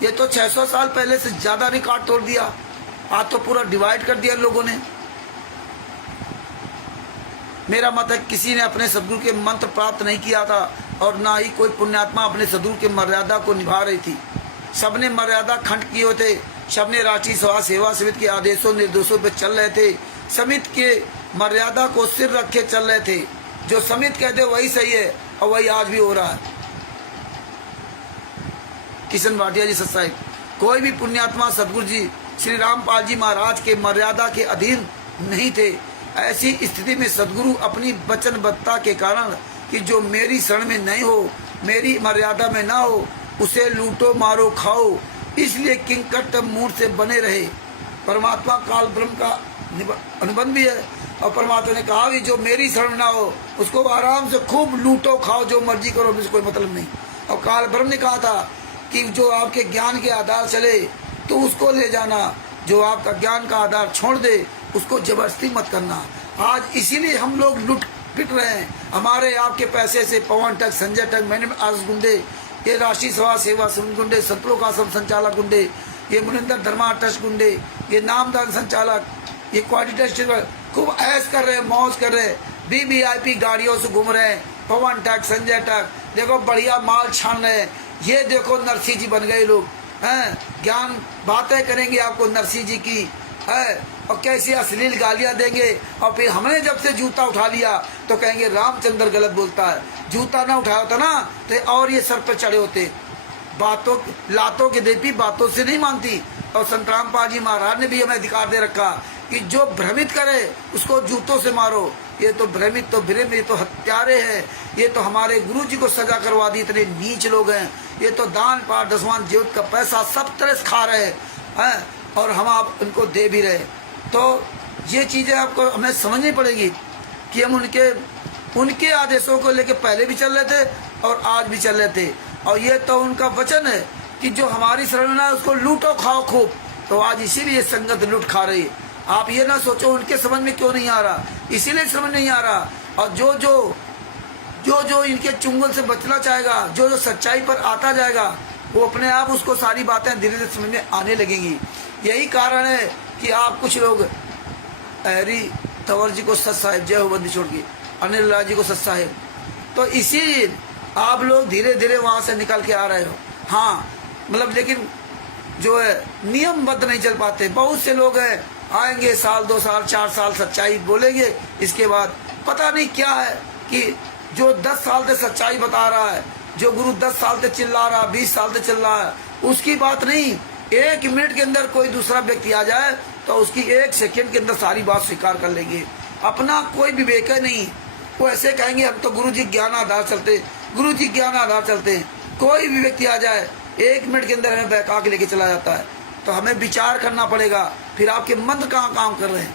ये तो 600 साल पहले से ज्यादा रिकॉर्ड तोड़ दिया, आज तो पूरा डिवाइड कर दिया लोगों ने। मेरा मत है किसी ने अपने सदगुरु के मंत्र प्राप्त नहीं किया था और ना ही कोई पुण्यात्मा अपने सदगुरु के मर्यादा को निभा रही थी। सबने मर्यादा खंड किए हुए थे, सबने राष्ट्रीय सेवा समिति के आदेशों निर्देशों पर चल रहे थे, समिति के मर्यादा को सिर रखे चल रहे थे। जो समिति कहते वही सही है और वही आज भी हो रहा है। किशन भाटिया जी सत्साई, कोई भी पुण्यात्मा सदगुरु जी श्री रामपाल जी महाराज के मर्यादा के अधीन नहीं थे। ऐसी स्थिति में सदगुरु अपनी वचनबद्धता के कारण कि जो मेरी शरण में नहीं हो, मेरी मर्यादा में ना हो, उसे लूटो मारो खाओ, इसलिए किंकट मूड से बने रहे। परमात्मा काल ब्रह्म का अनुबंध भी है और परमात्मा ने कहा भी जो मेरी शरण ना हो उसको आराम से खूब लूटो खाओ, जो मर्जी करो, मुझे कोई मतलब नहीं। और काल ब्रह्म ने कहा था कि जो आपके ज्ञान के आधार चले तो उसको ले जाना, जो आपका ज्ञान का आधार छोड़ दे उसको जबरदस्ती मत करना। आज इसीलिए हम लोग लुट पिट रहे हैं। हमारे आपके पैसे से पवन टक संजय टक मैंने आज गुंडे, ये राष्ट्रीय सेवा गुंडे, सतलोक आश्रम संचालक गुंडे, ये मुनिंदर धर्मा ट्रस्ट गुंडे, ये नामदान संचालक, ये क्वालिटी टेस्ट खूब ऐश कर रहे हैं, मौज कर रहे हैं, वीवीआईपी गाड़ियों से घूम रहे हैं। पवन टक संजय टक देखो बढ़िया माल छान रहे हैं। ये देखो नरसिंह जी बन गए लोग हैं, ज्ञान बातें करेंगे आपको नरसिंह जी की है और कैसी अश्लील गालियां देंगे। और फिर हमने जब से जूता उठा लिया तो कहेंगे रामचंद्र गलत बोलता है। जूता ना उठाया होता ना तो और ये सर पर चढ़े होते। बातों लातों की देवी बातों से नहीं मानती। और संत रामपाल जी महाराज ने भी हमें अधिकार दे रखा कि जो भ्रमित करे उसको जूतों से मारो। ये तो भ्रमित तो भ्रम, ये तो हत्यारे हैं, ये तो हमारे गुरु जी को सजा करवा दी। इतने नीच लोग हैं, ये तो दान पाठ दसवान जीवित का पैसा सब तरह से खा रहे हैं और हम आप उनको दे भी रहे। तो ये चीज़ें आपको हमें समझनी पड़ेगी कि हम उनके आदेशों को लेके पहले भी चल रहे थे और आज भी चल रहे थे। और ये तो उनका वचन है कि जो हमारी शरण में ना उसको लूटो खाओ खूब। तो आज इसीलिए संगत लूट खा रही है। आप ये ना सोचो उनके समझ में क्यों नहीं आ रहा, इसीलिए समझ नहीं आ रहा। और जो इनके चुंगल से बचना चाहेगा, जो सच्चाई पर आता जाएगा, वो अपने आप उसको सारी बातें धीरे धीरे समझ में आने लगेंगी। यही कारण है कि आप कुछ लोग हरी तंवर जी को सत साहिब, जय हो बंदी छोड़ की, अनिल लाल जी को सत साहिब, तो इसी आप लोग धीरे धीरे वहाँ से निकल के आ रहे हो। हाँ मतलब लेकिन जो है नियमबद्ध नहीं चल पाते। बहुत से लोग हैं आएंगे साल 2 साल 4 साल सच्चाई बोलेंगे, इसके बाद पता नहीं क्या है कि जो 10 साल से सच्चाई बता रहा है, जो गुरु 10 साल से चिल्ला रहा, 20 साल से चिल्ला रहा है, उसकी बात नहीं। 1 मिनट के अंदर कोई दूसरा व्यक्ति आ जाए तो उसकी 1 सेकंड के अंदर सारी बात स्वीकार कर लेंगे। अपना कोई विवेक है नहीं। वो ऐसे कहेंगे हम तो गुरु जी ज्ञान आधार चलते, गुरु जी ज्ञान आधार चलते हैं। कोई भी व्यक्ति आ जाए 1 मिनट के अंदर हमें बहका के लेके चला जाता है। तो हमें विचार करना पड़ेगा फिर आपके मंत्र कहाँ काम कर रहे हैं।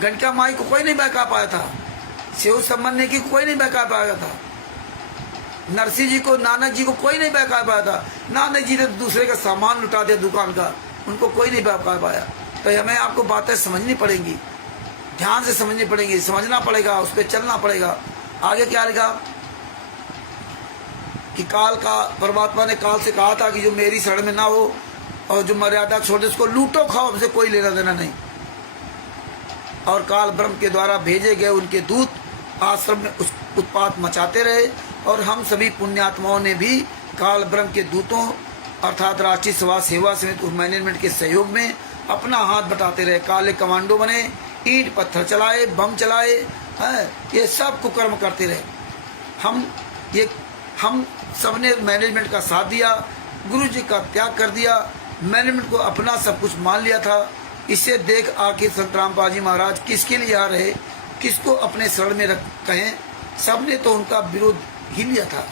गणका माई को कोई नहीं बहका पाया था, शिव सम्मन्य की कोई नहीं बहका पाया था, नरसिंह जी को, नानक जी को कोई नहीं बहका पाया था। नानक जी ने दूसरे का सामान लुटा दिया दुकान का, उनको कोई नहीं बहका पाया। तो हमें आपको बातें समझनी पड़ेंगी, ध्यान से समझनी पड़ेगी, समझना पड़ेगा, उस पर चलना पड़ेगा। आगे क्या लिखा कि काल का परमात्मा ने काल से कहा था कि जो मेरी शरण में ना हो और जो मर्यादा छोड़ दे उसको लूटो खाओ, हमसे कोई लेना देना नहीं। और काल ब्रह्म के द्वारा भेजे गए उनके दूत आश्रम में उत्पात मचाते रहे और हम सभी पुण्यात्माओं ने भी काल ब्रह्म के दूतों अर्थात राष्ट्रीय समाज सेवा समिति मैनेजमेंट के सहयोग में अपना हाथ बटाते रहे। काले कमांडो बने, ईंट पत्थर चलाए, बम चलाए, ये सब कुकर्म करते रहे। हम सबने मैनेजमेंट का साथ दिया, गुरु जी का त्याग कर दिया, मैनेजमेंट को अपना सब कुछ मान लिया था। इसे देख आखिर संत रामपाल जी महाराज किसके लिए आ रहे, किसको अपने शरण में कहें, सबने तो उनका विरोध ही लिया था।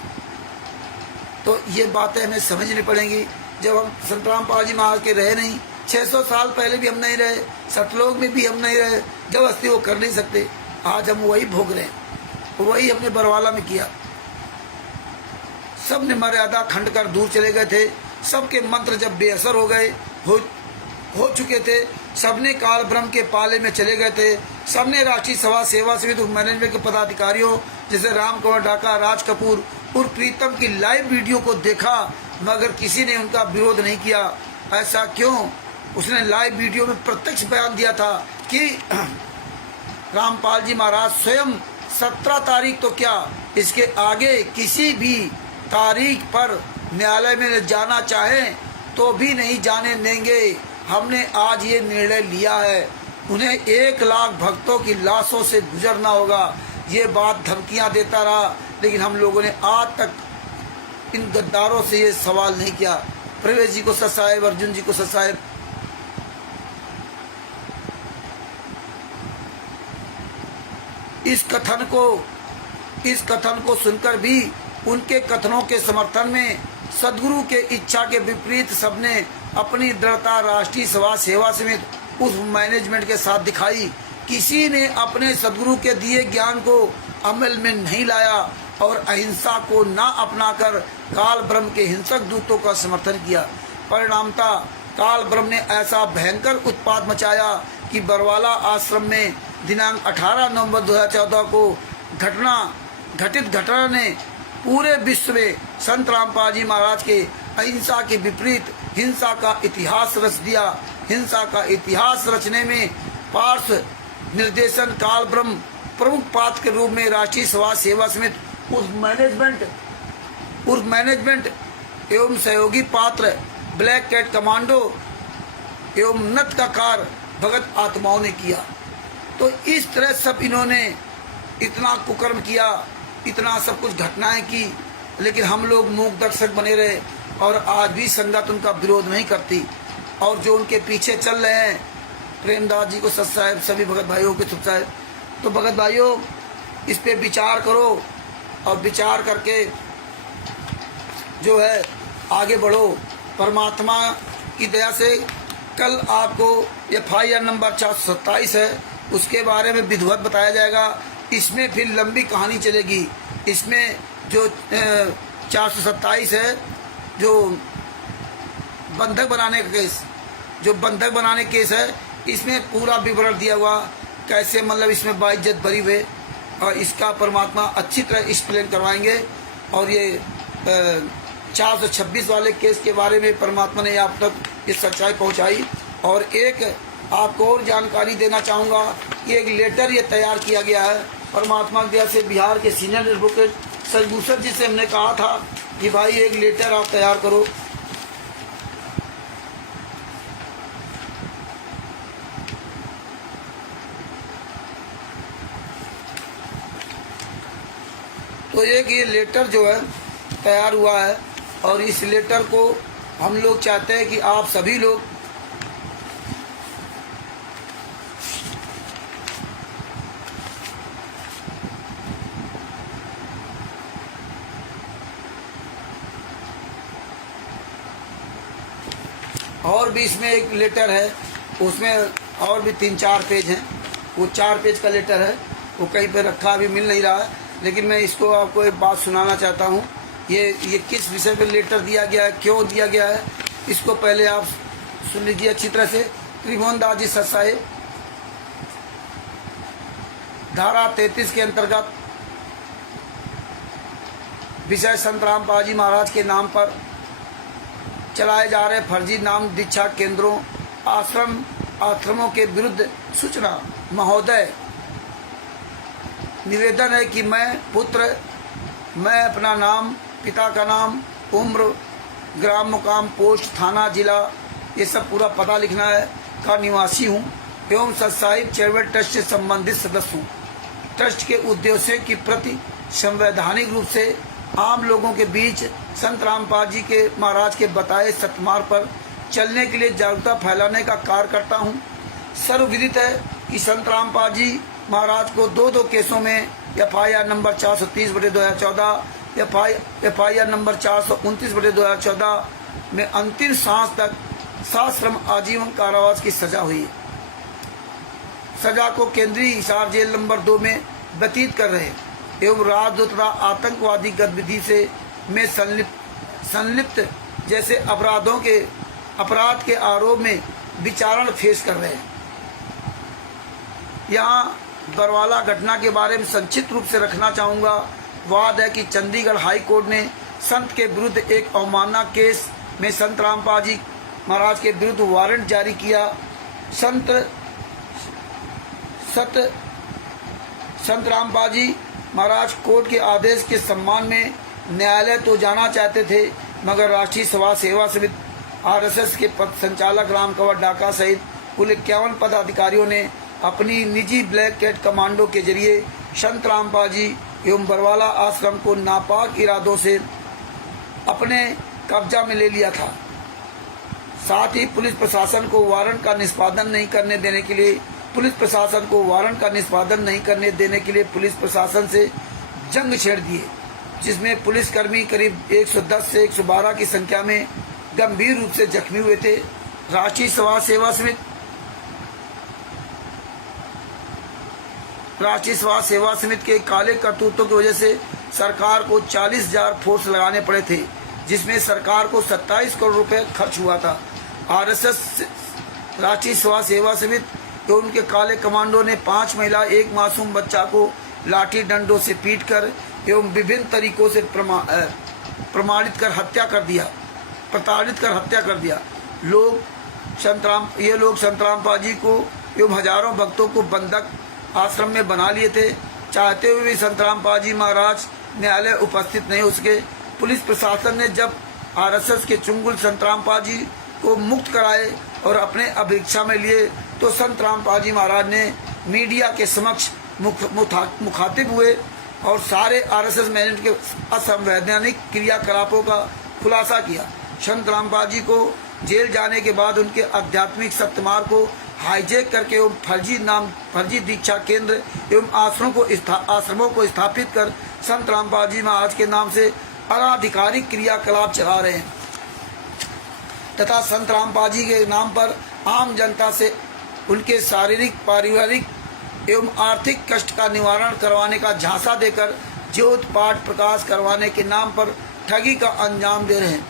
तो ये बातें हमें समझनी पड़ेंगी। जब हम संत रामपाल जी महाराज के रहे नहीं, 600 साल पहले भी हम नहीं रहे, सतलोक में भी हम नहीं रहे, जबरदस्ती वो कर नहीं सकते। आज हम वही भोग रहे हैं, वही हमने बरवाला में किया। सब ने मर्यादा खंड कर दूर चले गए थे, सबके मंत्र जब बेअसर हो गए हो चुके थे, सबने काल ब्रह्म के पाले में चले गए थे। सबने राष्ट्रीय सभा सेवा समिति मैनेजमेंट के पदाधिकारियों जैसे राम कुमार डाका, राज कपूर और प्रीतम की लाइव वीडियो को देखा, मगर किसी ने उनका विरोध नहीं किया। ऐसा क्यों? उसने लाइव वीडियो में प्रत्यक्ष बयान दिया था कि रामपाल जी महाराज स्वयं 17 तारीख तो क्या, इसके आगे किसी भी तारीख पर न्यायालय में जाना चाहें तो भी नहीं जाने देंगे। हमने आज ये निर्णय लिया है, उन्हें 1 लाख भक्तों की लाशों से गुजरना होगा। ये बात धमकियां देता रहा, लेकिन हम लोगों ने आज तक इन गद्दारों से ये सवाल नहीं किया। प्रवेश जी को ससाहेब, अर्जुन जी को ससाहेब। इस कथन को सुनकर भी उनके कथनों के समर्थन में सदगुरु के इच्छा के विपरीत सबने अपनी दृढ़ता राष्ट्रीय सभा सेवा समिति उस मैनेजमेंट के साथ दिखाई। किसी ने अपने सदगुरु के दिए ज्ञान को अमल में नहीं लाया और अहिंसा को ना अपनाकर काल ब्रह्म के हिंसक दूतों का समर्थन किया। परिणामतः काल ब्रह्म ने ऐसा भयंकर उत्पात मचाया कि बरवाला आश्रम में दिनांक 18 नवंबर 2014 को घटित घटना ने पूरे विश्व में संत रामपाल जी महाराज के अहिंसा के विपरीत हिंसा का इतिहास रच दिया। हिंसा का इतिहास रचने में पार्श्व निर्देशन काल ब्रह्म प्रमुख पात्र के रूप में राष्ट्रीय सभा सेवा समिति उर्फ मैनेजमेंट एवं सहयोगी पात्र ब्लैक कैट कमांडो एवं नतकार भगत आत्माओं ने किया। तो इस तरह सब इन्होंने इतना कुकर्म किया, इतना सब कुछ घटनाएं की, लेकिन हम लोग मूक दर्शक बने रहे और आज भी संगत उनका विरोध नहीं करती। और जो उनके पीछे चल रहे हैं, प्रेमदास जी को सत साहेब, सभी भगत भाइयों के सुख साहेब, तो भगत भाइयों इस पे विचार करो और विचार करके जो है आगे बढ़ो। परमात्मा की दया से कल आपको FIR नंबर 427 है, उसके बारे में विधिवत बताया जाएगा। इसमें फिर लंबी कहानी चलेगी। इसमें जो 427 है, जो बंधक बनाने का केस, जो बंधक बनाने केस है, इसमें पूरा विवरण दिया हुआ, कैसे मतलब इसमें बाइज्जत भरी हुए, और इसका परमात्मा अच्छी तरह एक्सप्लेन करवाएंगे। और ये 426 वाले केस के बारे में परमात्मा ने आप तक ये सच्चाई पहुंचाई। और एक आपको और जानकारी देना चाहूँगा, ये एक लेटर ये तैयार किया गया है परमात्मा की दया से। बिहार के सीनियर एडवोकेट सजभूषण जी से हमने कहा था कि भाई एक लेटर आप तैयार करो। तो एक ये लेटर जो है तैयार हुआ है, और इस लेटर को हम लोग चाहते हैं कि आप सभी लोग और भी इसमें एक लेटर है, उसमें और भी 3-4 पेज हैं। वो 4 पेज का लेटर है, वो कहीं पे रखा अभी मिल नहीं रहा है, लेकिन मैं इसको आपको एक बात सुनाना चाहता हूँ। ये किस विषय पे लेटर दिया गया है, क्यों दिया गया है, इसको पहले आप सुन लीजिए अच्छी तरह से। त्रिभुवन दास जी सत साहेब, धारा 33 के अंतर्गत विषय संत रामपाल जी महाराज के नाम पर चलाए जा रहे फर्जी नाम दीक्षा केंद्रों आश्रमों के विरुद्ध सूचना। महोदय, निवेदन है कि मैं अपना नाम, पिता का नाम, उम्र, ग्राम, मुकाम, पोस्ट, थाना, जिला, ये सब पूरा पता लिखना है, का निवासी हूँ एवं सतसाहिब चैरिटेबल ट्रस्ट से संबंधित सदस्य हूँ। ट्रस्ट के उद्देश्यों की प्रति संवैधानिक रूप से आम लोगों के बीच संत रामपाल जी के महाराज के बताए सतमार्ग पर चलने के लिए जागरूकता फैलाने का कार्य करता हूँ। सर्वविदित है कि संत रामपाल जी महाराज को दो केसों में FIR नंबर 430/2014, FIR नंबर 429/2014 में अंतिम सांस तक सश्रम आजीवन कारावास की सजा हुई। सजा को केंद्रीय हिसार जेल नंबर 2 में व्यतीत कर रहे एवं राजद्रोह तथा आतंकवादी गतिविधि से में संलिप्त जैसे अपराध के आरोप में विचारण फेस कर रहे हैं। यहाँ बरवाला घटना के बारे में संक्षिप्त रूप से रखना चाहूँगा। वाद है कि चंडीगढ़ हाई कोर्ट ने संत के विरुद्ध एक अवमानना केस में संत रामपाल जी महाराज के विरुद्ध वारंट जारी किया। संत रामपाल जी महाराज कोर्ट के आदेश के सम्मान में न्यायालय तो जाना चाहते थे, मगर राष्ट्रीय समाज सेवा समिति RSS के पद संचालक राम कंवर डाका सहित कुल 51 पदाधिकारियों ने अपनी निजी ब्लैक कैट कमांडो के जरिए संत रामपाल जी एवं बरवाला आश्रम को नापाक इरादों से अपने कब्जा में ले लिया था। साथ ही पुलिस प्रशासन को वारंट का निष्पादन नहीं करने देने के लिए पुलिस प्रशासन से जंग छेड़ दिए, जिसमें पुलिसकर्मी करीब 110 से 112 की संख्या में गंभीर रूप से जख्मी हुए थे। राष्ट्रीय समाज सेवा समिति के काले करतूतों की वजह से सरकार को 40,000 फोर्स लगाने पड़े थे, जिसमें सरकार को 27 करोड़ रुपए खर्च हुआ था। RSS राष्ट्रीय समाज सेवा समिति तो उनके काले कमांडो ने 5 महिला 1 मासूम बच्चा को लाठी डंडों से पीटकर एवं विभिन्न तरीकों से प्रताड़ित कर हत्या कर दिया। ये लोग संत रामपाल जी को एवं हजारों भक्तों को बंधक आश्रम में बना लिए थे। चाहते हुए भी संत रामपाल जी महाराज न्यायालय उपस्थित नहीं हो सके। पुलिस प्रशासन ने जब RSS के चुंगुल संत रामपाल जी को मुक्त कराए और अपने अभिरक्षा में लिए, तो संत रामपाल जी महाराज ने मीडिया के समक्ष मुखातिब हुए और सारे RSS मैनेजमेंट के असंवैधानिक क्रियाकलापों का खुलासा किया। संत रामपाल जी को जेल जाने के बाद उनके आध्यात्मिक सत्यमार्ग को हाईजैक करके एवं फर्जी दीक्षा केंद्र एवं आश्रमों को स्थापित कर संत रामपाल जी महाराज के नाम से अनाधिकारिक क्रियाकलाप चला रहे हैं तथा संत रामपाल जी के नाम पर आम जनता से उनके शारीरिक, पारिवारिक एवं आर्थिक कष्ट का निवारण करवाने का झांसा देकर ज्योत पाठ प्रकाश करवाने के नाम पर ठगी का अंजाम दे रहे हैं।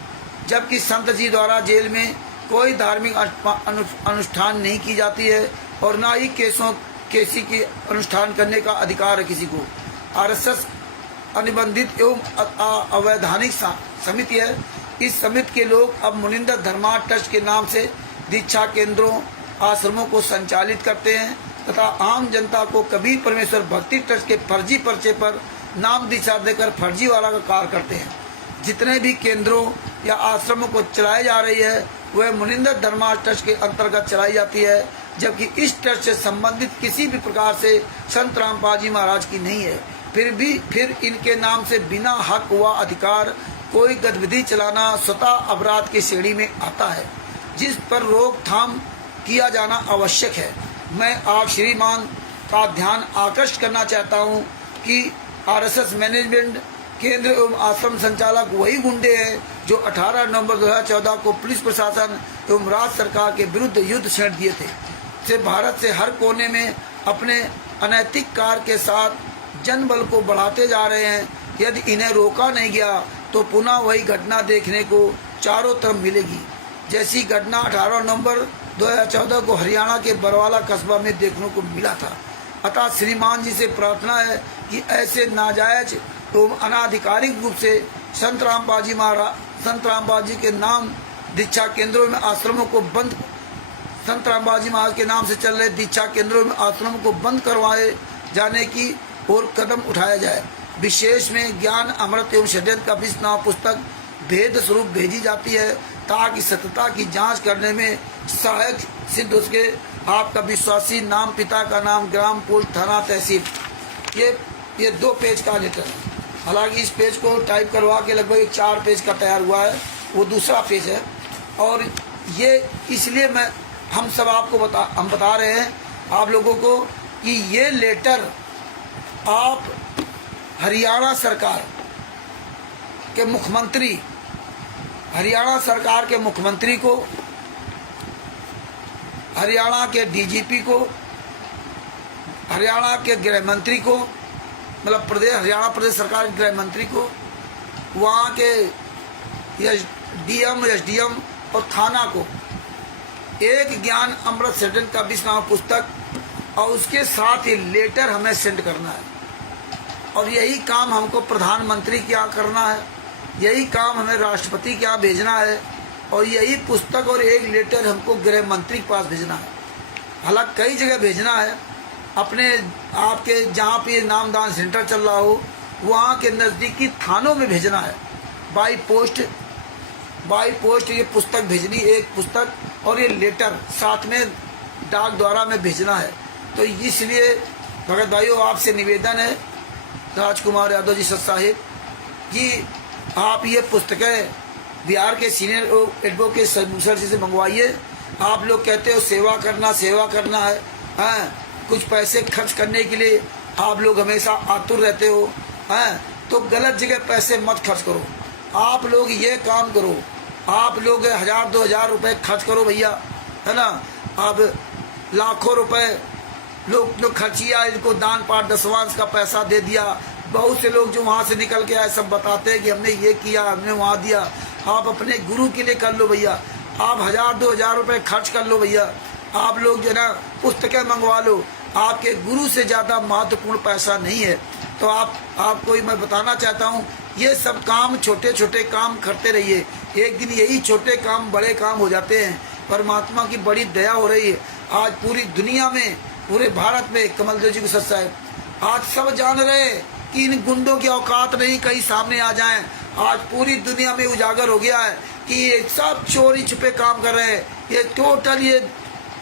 जबकि संत जी द्वारा जेल में कोई धार्मिक अनुष्ठान नहीं की जाती है और ना ही केसी की अनुष्ठान करने का अधिकार है किसी को। RSS अनिबंधित एवं अवैधानिक समिति है। इस समिति के लोग अब मुनिंदर धर्मा ट्रस्ट के नाम से दीक्षा केंद्रों, आश्रमों को संचालित करते हैं तथा आम जनता को कबीर परमेश्वर भक्ति ट्रस्ट के फर्जी पर्चे पर नाम दीक्षा देकर फर्जीवाला का कार्य करते हैं। जितने भी केंद्रों या आश्रमों को चलाई जा रही है वह मुनिंदर धर्मा ट्रस्ट के अंतर्गत चलाई जाती है, जबकि इस ट्रस्ट से संबंधित किसी भी प्रकार से संत रामपाल जी महाराज की नहीं है। फिर इनके नाम से बिना हक व अधिकार कोई गतिविधि चलाना स्वतः अपराध की श्रेणी में आता है, जिस पर रोकथाम किया जाना आवश्यक है। मैं आप श्रीमान का ध्यान आकर्षित करना चाहता हूं कि RSS मैनेजमेंट, केंद्र एवं आश्रम संचालक वही गुंडे हैं जो 18 नवंबर 2014 को पुलिस प्रशासन एवं राज्य सरकार के विरुद्ध युद्ध छेड़ दिए थे। से भारत से हर कोने में अपने अनैतिक कार्य के साथ जनबल को बढ़ाते जा रहे हैं। यदि इन्हें रोका नहीं गया तो पुनः वही घटना देखने को चारों तरफ मिलेगी, जैसी घटना 18 नवंबर 2014 को हरियाणा के बरवाला कस्बा में देखने को मिला था। अतः श्रीमान जी से प्रार्थना है कि ऐसे नाजायज एवं अनाधिकारिक रूप से संत रामपाल जी के नाम दीक्षा केंद्रों में आश्रमों को बंद संत रामपाल जी महाराज के नाम से चल रहे दीक्षा केंद्रों में आश्रमों को बंद करवाए जाने की ओर कदम उठाया जाए। विशेष में ज्ञान अमृत एवं षड्यंत्र का 20 पुस्तक भेद स्वरूप भेजी जाती है ताकि सत्यता की जांच करने में सहायक सिद्ध हो सके। आपका विश्वासी नाम, पिता का नाम, ग्राम, पोस्ट, थाना, तहसील। ये 2 पेज का लेटर है। हालांकि इस पेज को टाइप करवा के लगभग 4 पेज का तैयार हुआ है, वो दूसरा पेज है। और ये इसलिए हम सब आपको हम बता रहे हैं आप लोगों को कि ये लेटर आप हरियाणा सरकार के मुख्यमंत्री, हरियाणा सरकार के मुख्यमंत्री को, हरियाणा के डीजीपी को, हरियाणा के गृह मंत्री को, मतलब हरियाणा प्रदेश सरकार के गृह मंत्री को, वहाँ के डीएम, एसडीएम और थाना को एक ज्ञान अमृत सेटन का 20 नाम पुस्तक और उसके साथ ही लेटर हमें सेंड करना है। और यही काम हमको प्रधानमंत्री के यहाँ करना है, यही काम हमें राष्ट्रपति के यहाँ भेजना है, और यही पुस्तक और एक लेटर हमको गृह मंत्री के पास भेजना है। हालांकि कई जगह भेजना है, अपने आपके जहाँ पे नामदान सेंटर चल रहा हो वहाँ के नज़दीकी थानों में भेजना है। बाई पोस्ट ये पुस्तक भेजनी, एक पुस्तक और ये लेटर साथ में डाक द्वारा में भेजना है। तो इसलिए भगत भाइयों आपसे निवेदन है, राजकुमार यादव जी साहिब, कि आप ये पुस्तकें बिहार के सीनियर एडवोकेट सर जी से मंगवाइए। आप लोग कहते हो सेवा करना है, हाँ, कुछ पैसे खर्च करने के लिए आप लोग हमेशा आतुर रहते हो, हाँ, तो गलत जगह पैसे मत खर्च करो। आप लोग ये काम करो, आप लोग 1000-2000 रुपये खर्च करो भैया, है ना। अब लाखों रुपए लोग खर्चिया, इनको दान पाठ दशवांश का पैसा दे दिया। बहुत से लोग जो वहाँ से निकल के आए सब बताते हैं कि हमने ये किया, हमने वहाँ दिया। आप अपने गुरु के लिए कर लो भैया, आप 1000-2000 रुपये खर्च कर लो भैया। आप लोग जो ना पुस्तकें मंगवा लो, आपके गुरु से ज़्यादा महत्वपूर्ण पैसा नहीं है। तो आपको मैं बताना चाहता हूँ, ये सब काम छोटे छोटे काम करते रहिए, एक दिन यही छोटे काम बड़े काम हो जाते हैं। परमात्मा की बड़ी दया हो रही है। आज पूरी दुनिया में, पूरे भारत में कमलदेव जी को सच साहब, आज सब जान रहे हैं कि इन गुंडों की औकात नहीं कहीं सामने आ जाएं। आज पूरी दुनिया में उजागर हो गया है कि ये सब चोरी छुपे काम कर रहे हैं, ये टोटल ये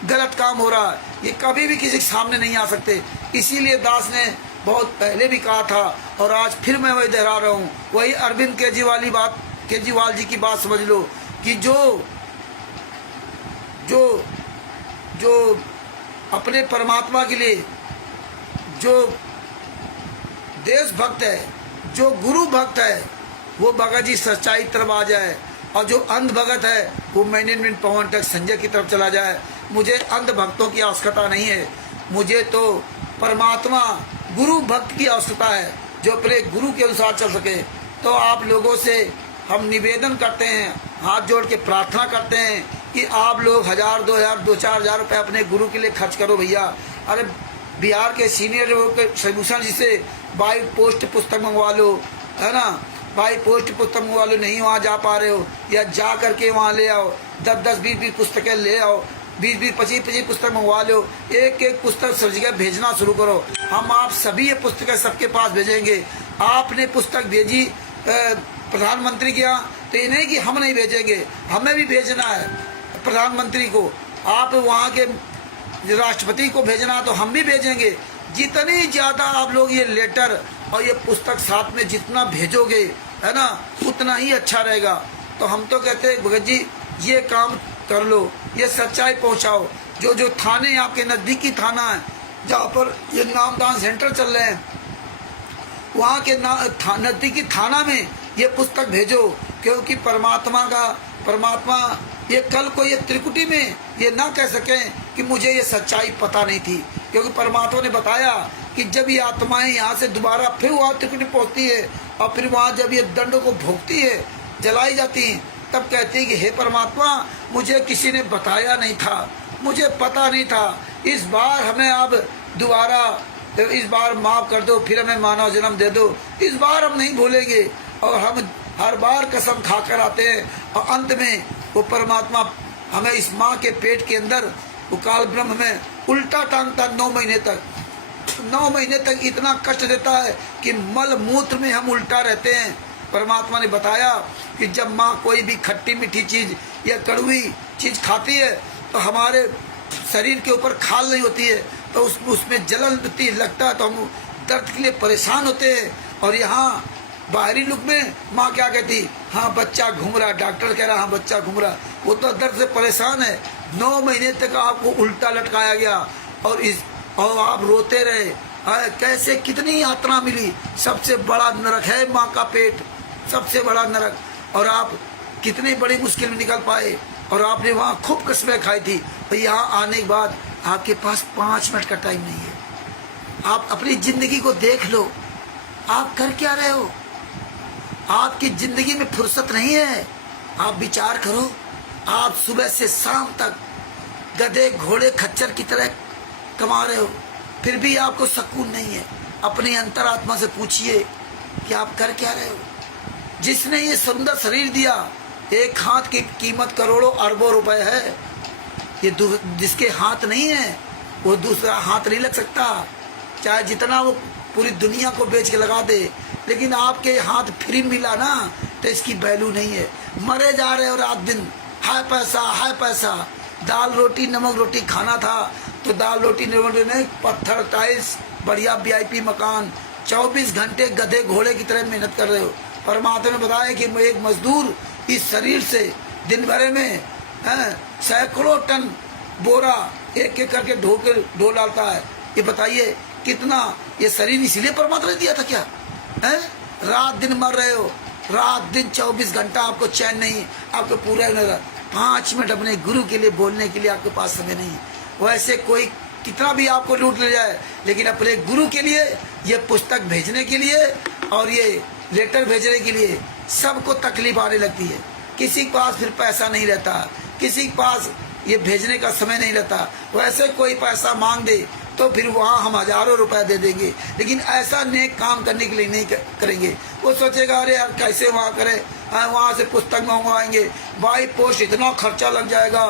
गलत काम हो रहा है, ये कभी भी किसी के सामने नहीं आ सकते। इसीलिए दास ने बहुत पहले भी कहा था और आज फिर मैं वही दोहरा रहा हूँ, वही अरविंद केजरीवाल जी की बात समझ लो कि जो अपने परमात्मा के लिए जो देशभक्त है, जो गुरु भक्त है, वो भगत जी सच्चाई तरफ आ जाए, और जो अंध भगत है वो मैनेजमेंट पवन तक संजय की तरफ चला जाए। मुझे अंध भक्तों की आवश्यकता नहीं है, मुझे तो परमात्मा गुरु भक्त की आवश्यकता है जो अपने गुरु के अनुसार चल सके। तो आप लोगों से हम निवेदन करते हैं, हाथ जोड़ के प्रार्थना करते हैं कि आप लोग 1000, 2000, 2-4 रुपये अपने गुरु के लिए खर्च करो भैया। अरे बिहार के सीनियर सलूशन जी से बाई पोस्ट पुस्तक मंगवा लो, है ना, बाई पोस्ट पुस्तक मंगवा लो। नहीं वहाँ जा पा रहे हो, या जा करके वहाँ ले आओ, 10-10, 20-20 पुस्तकें ले आओ, 20-20, 25-25 पुस्तक मंगवा लो। एक पुस्तक सब जगह भेजना शुरू करो। हम आप सभी ये पुस्तकें सबके पास भेजेंगे। आपने पुस्तक भेजी प्रधानमंत्री के यहाँ, तो ये नहीं कि हम नहीं भेजेंगे, हमें भी भेजना है प्रधानमंत्री को। आप वहाँ के राष्ट्रपति को भेजना तो हम भी भेजेंगे। जितनी ज़्यादा आप लोग ये लेटर और ये पुस्तक साथ में जितना भेजोगे, है ना, उतना ही अच्छा रहेगा। तो हम तो कहते हैं भगत जी ये काम कर लो, ये सच्चाई पहुंचाओ। जो थाने आपके नज़दीकी थाना है जहाँ पर ये नामदान सेंटर चल रहे हैं, वहाँ के नज़दीकी थाना में ये पुस्तक भेजो। क्योंकि परमात्मा ये कल को ये त्रिकुटी में ये ना कह सकें कि मुझे ये सच्चाई पता नहीं थी। क्योंकि परमात्मा ने बताया कि जब ये आत्माएं यहाँ से दोबारा फिर वहाँ त्रिकुटी पहुँचती है और फिर वहाँ जब ये दंड को भोगती है, जलाई जाती हैं, तब कहती है कि हे परमात्मा मुझे किसी ने बताया नहीं था, मुझे पता नहीं था। इस बार हमें अब दोबारा, इस बार माफ़ कर दो, फिर हमें मानव जन्म दे दो। इस बार हम नहीं भूलेंगे। और हम हर बार कसम खाकर आते हैं और अंत में वो परमात्मा हमें इस माँ के पेट के अंदर वो काल ब्रह्म में उल्टा टांगता 9 महीने तक। 9 महीने तक इतना कष्ट देता है कि मल मूत्र में हम उल्टा रहते हैं परमात्मा ने बताया कि जब माँ कोई भी खट्टी मीठी चीज़ या कड़वी चीज़ खाती है तो हमारे शरीर के ऊपर खाल नहीं होती है, तो उसमें जलन होती लगता है, तो हम दर्द के लिए परेशान होते हैं। और यहाँ बाहरी लुक में माँ क्या कहती, हाँ बच्चा घूम रहा, डॉक्टर कह रहा हाँ बच्चा घूम रहा, वो तो दर्द से परेशान है। 9 महीने तक आपको उल्टा लटकाया गया और आप रोते रहे। कैसे कितनी यात्रा मिली, सबसे बड़ा नरक है माँ का पेट, सबसे बड़ा नरक। और आप कितनी बड़ी मुश्किल में निकल पाए, और आपने वहाँ खूब कसमें खाई थी। तो यहाँ आने के बाद आपके पास 5 मिनट का टाइम नहीं है। आप अपनी जिंदगी को देख लो, आप कर क्या रहे हो? आपकी जिंदगी में फुर्सत नहीं है। आप विचार करो, आप सुबह से शाम तक गधे घोड़े खच्चर की तरह कमा रहे हो, फिर भी आपको सुकून नहीं है। अपनी अंतरात्मा से पूछिए कि आप कर क्या रहे हो? जिसने ये सुंदर शरीर दिया, एक हाथ की कीमत करोड़ों अरबों रुपए है। ये जिसके हाथ नहीं है वो दूसरा हाथ नहीं लग सकता, चाहे जितना वो पूरी दुनिया को बेच के लगा दे। लेकिन आपके हाथ फ्री मिला ना, तो इसकी वैल्यू नहीं है। मरे जा रहे हो रात दिन, हाय पैसा हाय पैसा। दाल रोटी नमक रोटी खाना था तो दाल रोटी नमक रोटी नहीं, पत्थर टाइल्स बढ़िया VIP मकान, 24 घंटे गधे घोड़े की तरह मेहनत कर रहे हो। परमात्मा ने बताया कि एक मजदूर इस शरीर से दिन भर में सैकड़ों टन बोरा एक एक करके ढो डालता है। ये बताइए कितना ये शरीर इसलिए परमात्मा ने दिया था क्या? है रात दिन मर रहे हो, रात दिन 24 घंटा आपको चैन नहीं, आपको पूरा 5 मिनट अपने गुरु के लिए बोलने के लिए आपके पास समय नहीं। वैसे कोई कितना भी आपको लूट ले जाए, लेकिन अपने गुरु के लिए ये पुस्तक भेजने के लिए और ये लेटर भेजने के लिए सबको तकलीफ आने लगती है। किसी के पास फिर पैसा नहीं रहता, किसी के पास ये भेजने का समय नहीं रहता। वैसे कोई पैसा मांग दे तो फिर वहाँ हम हजारों रुपए दे देंगे, लेकिन ऐसा नेक काम करने के लिए नहीं करेंगे। वो सोचेगा अरे यार कैसे वहाँ करें, वहाँ से पुस्तक मंगवाएंगे, बाई पोस्ट इतना खर्चा लग जाएगा,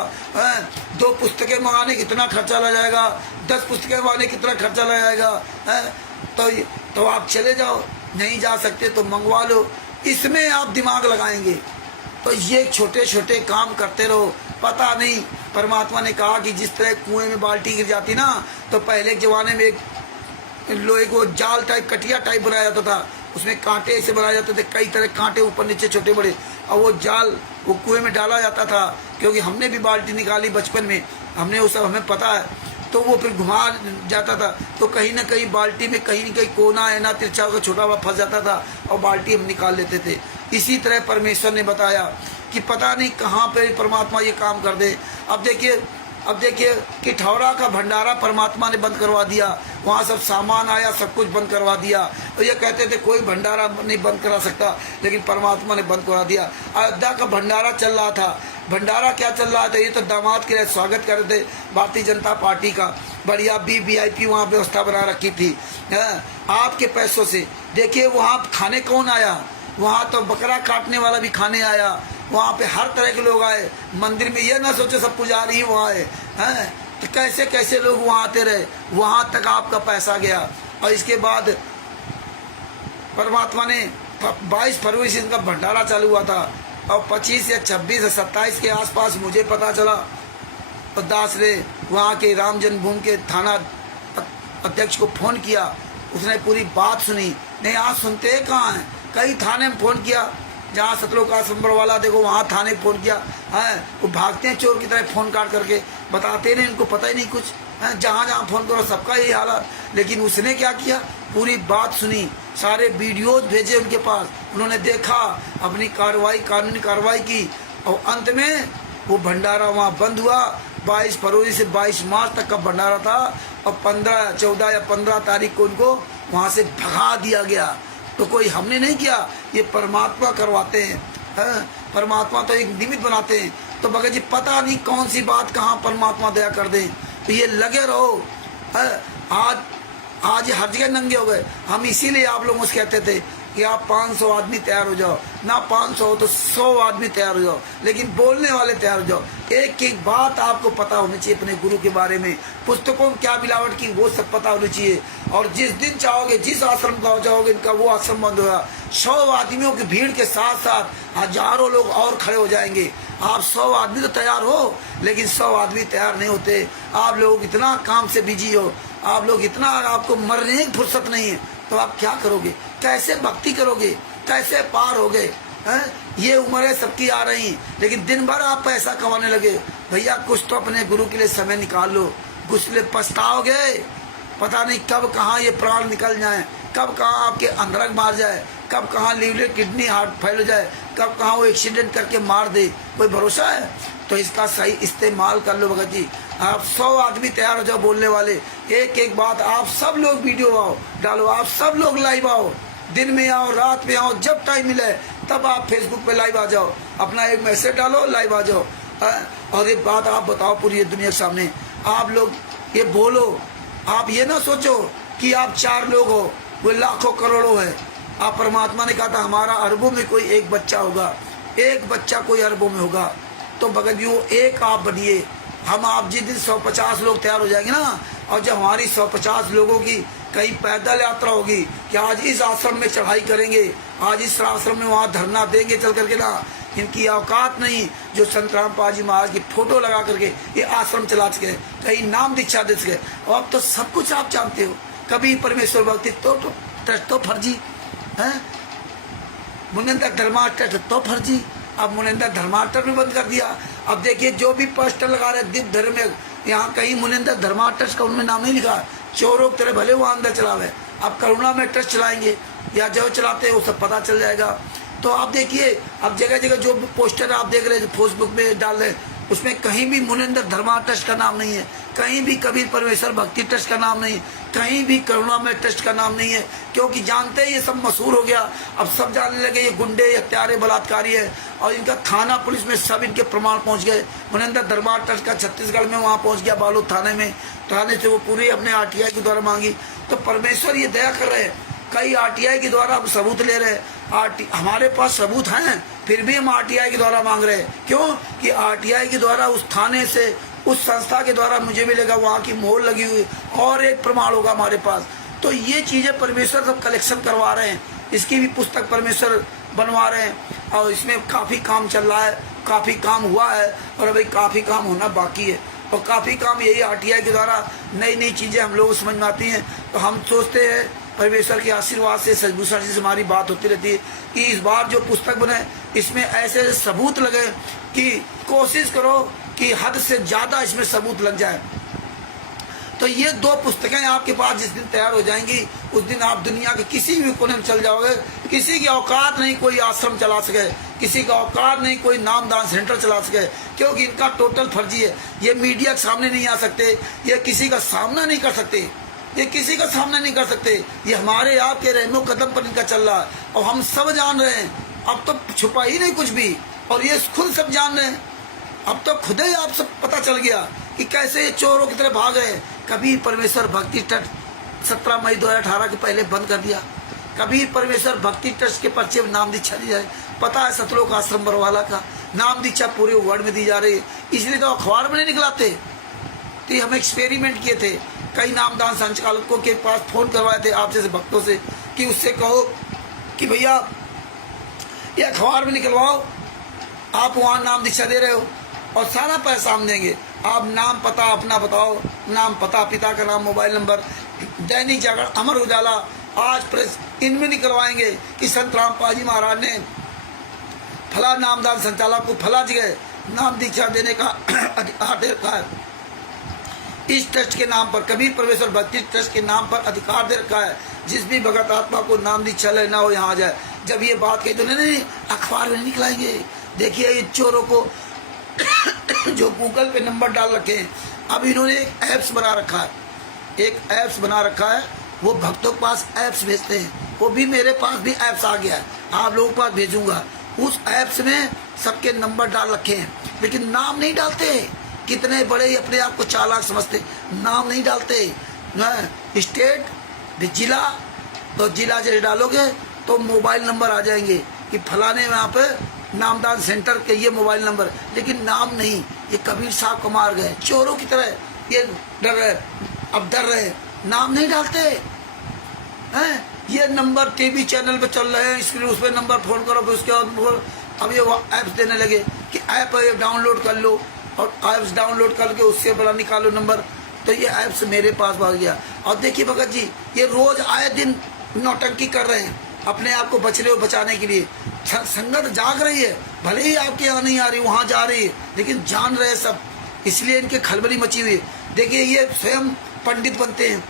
2 पुस्तकें मंगाने कितना खर्चा लग जाएगा, 10 पुस्तकें मंगाने कितना खर्चा लग जाएगा। तो आप चले जाओ, नहीं जा सकते तो मंगवा लो। इसमें आप दिमाग लगाएंगे तो ये छोटे छोटे काम करते रहो। पता नहीं, परमात्मा ने कहा कि जिस तरह कुएं में बाल्टी गिर जाती ना, तो पहले के ज़माने में एक लोहे को जाल टाइप कटिया टाइप बनाया जाता था, उसमें कांटे ऐसे बनाए जाते थे, कई तरह कांटे ऊपर नीचे छोटे बड़े, और वो जाल वो कुएं में डाला जाता था। क्योंकि हमने भी बाल्टी निकाली बचपन में, हमने वो सब हमें पता है। तो वो फिर घुमा जाता था, तो कहीं ना कहीं बाल्टी में कहीं न कहीं कोना है ना तिरछा होकर छोटा बड़ा फंस जाता था, और बाल्टी हम निकाल लेते थे। इसी तरह परमेश्वर ने बताया कि पता नहीं कहाँ पे परमात्मा ये काम कर दे। अब देखिए कि ठौरा का भंडारा परमात्मा ने बंद करवा दिया, वहाँ सब सामान आया, सब कुछ बंद करवा दिया। और ये कहते थे कोई भंडारा नहीं बंद करा सकता, लेकिन परमात्मा ने बंद करवा दिया। अयोध्या का भंडारा चल रहा था, भंडारा क्या चल रहा था, ये तो दामाद के स्वागत कर रहे थे भारतीय जनता पार्टी का, बढ़िया VIP वहाँ व्यवस्था बना रखी थी आपके पैसों से। देखिए वहाँ खाने कौन आया, वहाँ तो बकरा काटने वाला भी खाने आया, वहाँ पे हर तरह के लोग आए। मंदिर में ये ना सोचे सब पुजारी ही वहाँ हैं, तो कैसे कैसे लोग वहाँ आते रहे, वहाँ तक आपका पैसा गया। और इसके बाद परमात्मा ने 22 फरवरी से इनका भंडारा चालू हुआ था, और 25 या 26 या 27 के आसपास मुझे पता चला, तो दास ने वहाँ के राम जन्मभूमि के थाना अध्यक्ष को फ़ोन किया, उसने पूरी बात सुनी। नहीं आज सुनते कहाँ हैं, कई थाने में फ़ोन किया, जहाँ सतलों का संबर वाला देखो वहाँ थाने फ़ोन किया है, वो भागते हैं चोर की तरह फ़ोन काट करके, बताते नहीं, उनको पता ही नहीं कुछ है। जहाँ जहाँ फ़ोन करो सबका यही हालत। लेकिन उसने क्या किया, पूरी बात सुनी, सारे वीडियोज भेजे उनके पास, उन्होंने देखा, अपनी कार्रवाई कानूनी कार्रवाई की, और अंत में वो भंडारा वहाँ बंद हुआ। 22 फरवरी से 22 मार्च तक का भंडारा था, और 14 या 15 तारीख को उनको वहाँ से भगा दिया गया। तो कोई हमने नहीं किया, ये परमात्मा करवाते हैं, परमात्मा तो एक निमित्त बनाते हैं। तो भगत जी पता नहीं कौन सी बात कहाँ परमात्मा दया कर दें, तो ये लगे रहो। आज हर जगह नंगे हो गए। हम इसीलिए आप लोगों से कहते थे कि आप 500 आदमी तैयार हो जाओ, ना 500 हो तो 100 आदमी तैयार हो जाओ, लेकिन बोलने वाले तैयार हो जाओ। एक एक बात आपको पता होनी चाहिए अपने गुरु के बारे में, पुस्तकों में क्या मिलावट की वो सब पता होनी चाहिए। और जिस दिन चाहोगे, जिस आश्रम का जाओगे, इनका वो आश्रम बंद होगा। 100 आदमियों की भीड़ के साथ साथ हजारों लोग और खड़े हो जाएंगे। आप 100 आदमी तो तैयार हो, लेकिन 100 आदमी तैयार नहीं होते। आप लोग इतना काम से बिजी हो, आप लोग इतना, आपको मरने की फुर्सत नहीं है, तो आप क्या करोगे? कैसे भक्ति करोगे? कैसे पार होगे? ये उम्रें सबकी आ रही, लेकिन दिन भर आप पैसा कमाने लगे। भैया कुछ तो अपने गुरु के लिए समय निकाल लो, कुछ लिए पछताओगे। पता नहीं कब कहाँ ये प्राण निकल जाए, कब कहाँ आपके अंदरक मार जाए, कब कहाँ लीवर किडनी हार्ट फेल हो जाए, कब कहाँ वो एक्सीडेंट करके मार दे, कोई भरोसा है? तो इसका सही इस्तेमाल कर लो भगत जी। आप 100 आदमी तैयार हो जाओ बोलने वाले। एक एक बात आप सब लोग वीडियो आओ डालो, आप सब लोग लाइव आओ, दिन में आओ, रात में आओ, जब टाइम मिले तब आप फेसबुक पे लाइव आ जाओ, अपना एक मैसेज डालो, लाइव आ जाओ। और एक बात आप बताओ पूरी दुनिया के सामने, आप लोग ये बोलो। आप ये ना सोचो कि आप 4 लोग हो, वो लाखों करोड़ों है। आप परमात्मा ने कहा था हमारा अरबों में कोई एक बच्चा होगा, एक बच्चा कोई अरबों में होगा। तो भगत जी वो एक आप बनिए। हम आप जिस दिन 150 लोग तैयार हो जाएंगे ना, और जब हमारी 150 लोगों की कहीं पैदल यात्रा होगी कि आज इस आश्रम में चढ़ाई करेंगे, आज इस आश्रम में वहाँ धरना देंगे चल करके ना, इनकी औकात नहीं जो संत रामपाल जी महाराज की फोटो लगा करके ये आश्रम चला सके, कहीं नाम दीक्षा दे सके। और अब तो सब कुछ आप जानते हो। कभी परमेश्वर भक्ति तो फर्जी है, मुनिंदर धर्माष्टक तो फर्जी, अब मुनिंदर धर्माष्टक भी बंद कर दिया। अब देखिए जो भी पोस्टर लगा रहे दिव्य धर्म में, यहाँ कहीं मुनिंदर धर्माष्टक का उनमें नाम नहीं लिखा। चोरों की तरह भले वो अंदर चलावे, अब करुणा में ट्रस्ट चलाएंगे या जो चलाते हैं वो सब पता चल जाएगा। तो आप देखिए अब जगह जगह जो पोस्टर आप देख रहे हैं फेसबुक में डाल रहे हैं, उसमें कहीं भी मुनिंदर धर्मा ट्रस्ट का नाम नहीं है, कहीं भी कबीर परमेश्वर भक्ति ट्रस्ट का नाम नहीं, कहीं भी करुणा में ट्रस्ट का नाम नहीं है। क्योंकि जानते हैं ये सब मशहूर हो गया, अब सब जानने लगे ये गुंडे हत्यारे बलात्कारी है, और इनका थाना पुलिस में सब इनके प्रमाण पहुंच गए। मुनिंदर धर्मा ट्रस्ट का छत्तीसगढ़ में वहाँ पहुंच गया, बालोद थाने में, थाने से वो पूरी अपने RTI के द्वारा मांगी। तो परमेश्वर ये दया कर रहे हैं, कई RTI के द्वारा हम सबूत ले रहे हैं। हमारे पास सबूत हैं, फिर भी हम RTI के द्वारा मांग रहे हैं। क्यों कि RTI के द्वारा उस थाने से, उस संस्था के द्वारा मुझे मिलेगा, वहाँ की मोहर लगी हुई और एक प्रमाण होगा हमारे पास। तो ये चीज़ें परमेश्वर सब कलेक्शन करवा रहे हैं, इसकी भी पुस्तक परमेश्वर बनवा रहे हैं, और इसमें काफ़ी काम चल रहा है, काफ़ी काम हुआ है, और अभी काफ़ी काम होना बाकी है। और काफ़ी काम यही RTI के द्वारा नई नई चीज़ें हम लोग समझ में आती हैं। तो हम सोचते हैं परमेश्वर के आशीर्वाद से, सजभूषण जी से हमारी बात होती रहती है कि इस बार जो पुस्तक बने इसमें ऐसे सबूत लगे कि कोशिश करो कि हद से ज़्यादा इसमें सबूत लग जाए। तो ये 2 पुस्तकें आपके पास जिस दिन तैयार हो जाएंगी, उस दिन आप दुनिया के किसी भी कोने में चल जाओगे। किसी की औकात नहीं कोई आश्रम चला सके, किसी का औकात नहीं कोई नामदान सेंटर चला सके, क्योंकि इनका टोटल फर्जी है। ये मीडिया के सामने नहीं आ सकते, ये किसी का सामना नहीं कर सकते, ये किसी का सामना नहीं कर सकते। ये हमारे आपके रहमो कदम पर इनका चल रहा है, और हम सब जान रहे हैं। अब तो छुपा ही नहीं कुछ भी, और ये खुद सब जान रहे हैं। अब तो खुद ही आप सब पता चल गया कि कैसे ये चोरों की तरह भाग गए। कभी परमेश्वर भक्ति ट्रस्ट 17 मई 2018 के पहले बंद कर दिया, कभी परमेश्वर भक्ति ट्रस्ट के पर्चे नाम दीक्षा दी जाए। पता है सतलोक आश्रम बरवाला का नाम दीक्षा पूरे वर्ल्ड में दी जा रही है, इसलिए तो अखबार में नहीं निकलाते। तो हम एक्सपेरिमेंट किए थे, कई नामदान संचालकों के पास फोन करवाए थे आप जैसे भक्तों से कि उससे कहो कि भैया ये अखबार में निकलवाओ, आप वहाँ नाम दीक्षा दे रहे हो और सारा पैसा हम देंगे। आप नाम पता अपना बताओ, नाम पता, पिता का नाम, मोबाइल नंबर। दैनिक जागरण, अमर उजाला, आज प्रेस, इनमें निकलवाएंगे कि संत रामपाल जी महाराज ने फला नामदान संचालक को फला जगह नाम दीक्षा देने का अधिकार दे रखा है, इस ट्रस्ट के नाम पर, कबीर परमेश्वर भक्ति ट्रस्ट के नाम पर अधिकार दे रखा है। जिस भी भगत आत्मा को नाम दीक्षा लेना हो यहाँ आ जाए। जब ये बात कही तो नहीं अखबार में निकलाएंगे। देखिए ये चोरों को जो गूगल पे नंबर डाल रखे हैं, अब इन्होंने एक ऐप्स बना रखा है, एक ऐप्स बना रखा है, वो भक्तों के पास ऐप्स भेजते हैं। वो भी मेरे पास भी ऐप्स आ गया है, आप लोगों के पास भेजूंगा। उस ऐप्स में सबके नंबर डाल रखे हैं, लेकिन नाम नहीं डालते। कितने बड़े ही अपने आप को चालाक समझते, नाम नहीं डालते। स्टेट जिला, तो जिला जैसे डालोगे तो मोबाइल नंबर आ जाएंगे कि फलाने वहाँ पे नामदान सेंटर के ये मोबाइल नंबर, लेकिन नाम नहीं। ये कबीर साहब को मार गए चोरों की तरह, ये डर रहे, अब डर रहे, नाम नहीं डालते हैं। ये नंबर टीवी चैनल पे चल रहे हैं, इसलिए उस पर नंबर फोन करो, फिर उसके बाद अब ये ऐप्स देने लगे कि ऐप डाउनलोड कर लो, और ऐप्स डाउनलोड करके उससे बड़ा निकालो नंबर। तो ये ऐप्स मेरे पास आ गया। और देखिए भगत जी, ये रोज आए दिन नौटंकी कर रहे हैं अपने आप को बचाने के लिए। संगत जाग रही है, भले ही आपके यहाँ नहीं आ रही, वहाँ जा रही है, लेकिन जान रहे सब, इसलिए इनके खलबली मची हुई है। देखिए ये स्वयं पंडित बनते हैं,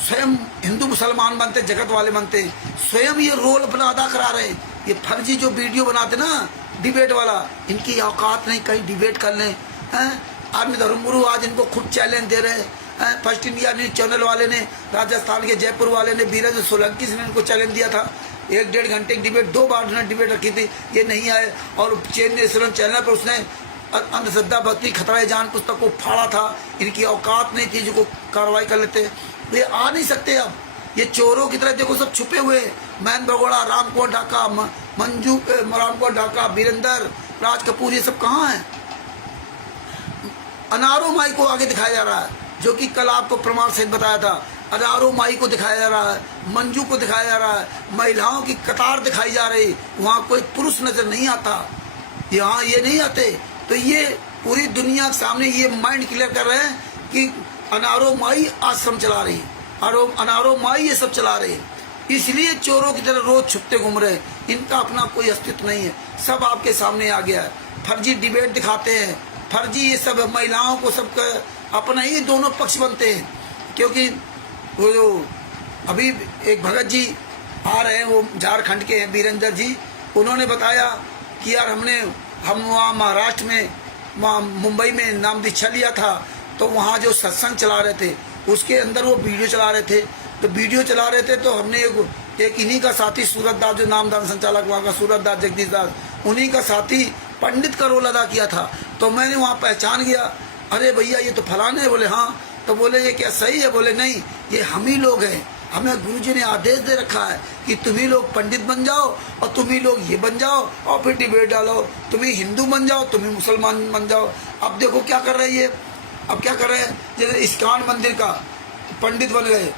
स्वयं हिंदू मुसलमान बनते, जगत वाले बनते हैं, स्वयं ये रोल अपना अदा करा रहे हैं। ये फर्जी जो वीडियो बनाते ना डिबेट वाला, इनकी औकात नहीं कहीं डिबेट कर लें हैं। आर्मी धर्मगुरु आज इनको खुद चैलेंज दे रहे हैं। फर्स्ट इंडिया न्यूज चैनल वाले ने, राजस्थान के जयपुर वाले ने, बीरज सोलंकी ने इनको चैलेंज दिया था। 1-1.5 घंटे की डिबेट, 2 बार उन्होंने डिबेट रखी थी, ये नहीं आए। और चैनल पर उसने अंधश्रद्धा भक्ति खतरा जान पुस्तक को फाड़ा था। इनकी औकात नहीं थी जो कार्रवाई कर लेते, ये आ नहीं सकते। अब ये चोरों की तरह देखो सब छुपे हुए, मैन बगोड़ा, रामकोट ढाका, मंजू रामकोट ढाका, बीरेंद्र, राज कपूर, ये सब कहाँ हैं। अनारो माई को आगे दिखाया जा रहा है, जो कि कल आपको प्रमाण सहित बताया था। अनारो माई को दिखाया जा रहा है, मंजू को दिखाया जा रहा है, महिलाओं की कतार दिखाई जा रही, वहाँ कोई पुरुष नजर नहीं आता, यहाँ ये नहीं आते। तो ये पूरी दुनिया के सामने ये माइंड क्लियर कर रहे हैं कि अनारो माई आश्रम चला रही, अनारो माई ये सब चला रहे, इसलिए चोरों की तरह रोज छुपते घूम रहे। इनका अपना कोई अस्तित्व नहीं है, सब आपके सामने आ गया है। फर्जी डिबेट दिखाते हैं, फर्जी ये सब महिलाओं को सब अपना ही दोनों पक्ष बनते हैं। क्योंकि वो जो अभी एक भगत जी आ रहे हैं, वो झारखंड के हैं, बीरेंद्र जी, उन्होंने बताया कि यार हम वहाँ महाराष्ट्र में, वहाँ मुंबई में नाम दीक्षा लिया था, तो वहाँ जो सत्संग चला रहे थे उसके अंदर वो वीडियो चला रहे थे। तो वीडियो चला रहे थे तो हमने एक इन्हीं का साथी सूरत दास, जो नामदान संचालक वहाँ का सूरत दास, जगदीश दास, उन्हीं का साथी पंडित का रोल अदा किया था। तो मैंने वहाँ पहचान गया, अरे भैया ये तो फलाने है। बोले हाँ। तो बोले ये क्या सही है? बोले नहीं, ये हम ही लोग हैं, हमें गुरुजी ने आदेश दे रखा है कि तुम ही लोग पंडित बन जाओ और तुम ही लोग ये बन जाओ और फिर डिबेट डालो, तुम ही हिंदू बन जाओ, तुम ही मुसलमान बन जाओ। अब देखो क्या कर रहे हैं ये, अब क्या कर रहे हैं, जैसे इस्कॉन मंदिर का पंडित बन गए,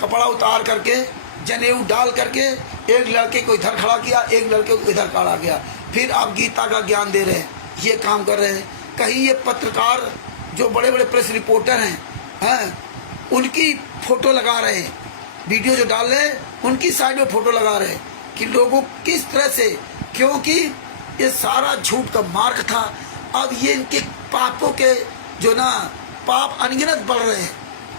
कपड़ा उतार करके, जनेऊ डाल करके, एक लड़के को इधर खड़ा किया, एक लड़के को इधर खड़ा किया, फिर आप गीता का ज्ञान दे रहे हैं, ये काम कर रहे हैं। कहीं ये पत्रकार जो बड़े बड़े प्रेस रिपोर्टर हैं, उनकी फोटो लगा रहे हैं, वीडियो जो डाल रहे हैं उनकी साइड में फोटो लगा रहे हैं कि लोगों किस तरह से, क्योंकि ये सारा झूठ का मार्ग था। अब ये इनके पापों के जो ना पाप अनगिनत बढ़ रहे हैं,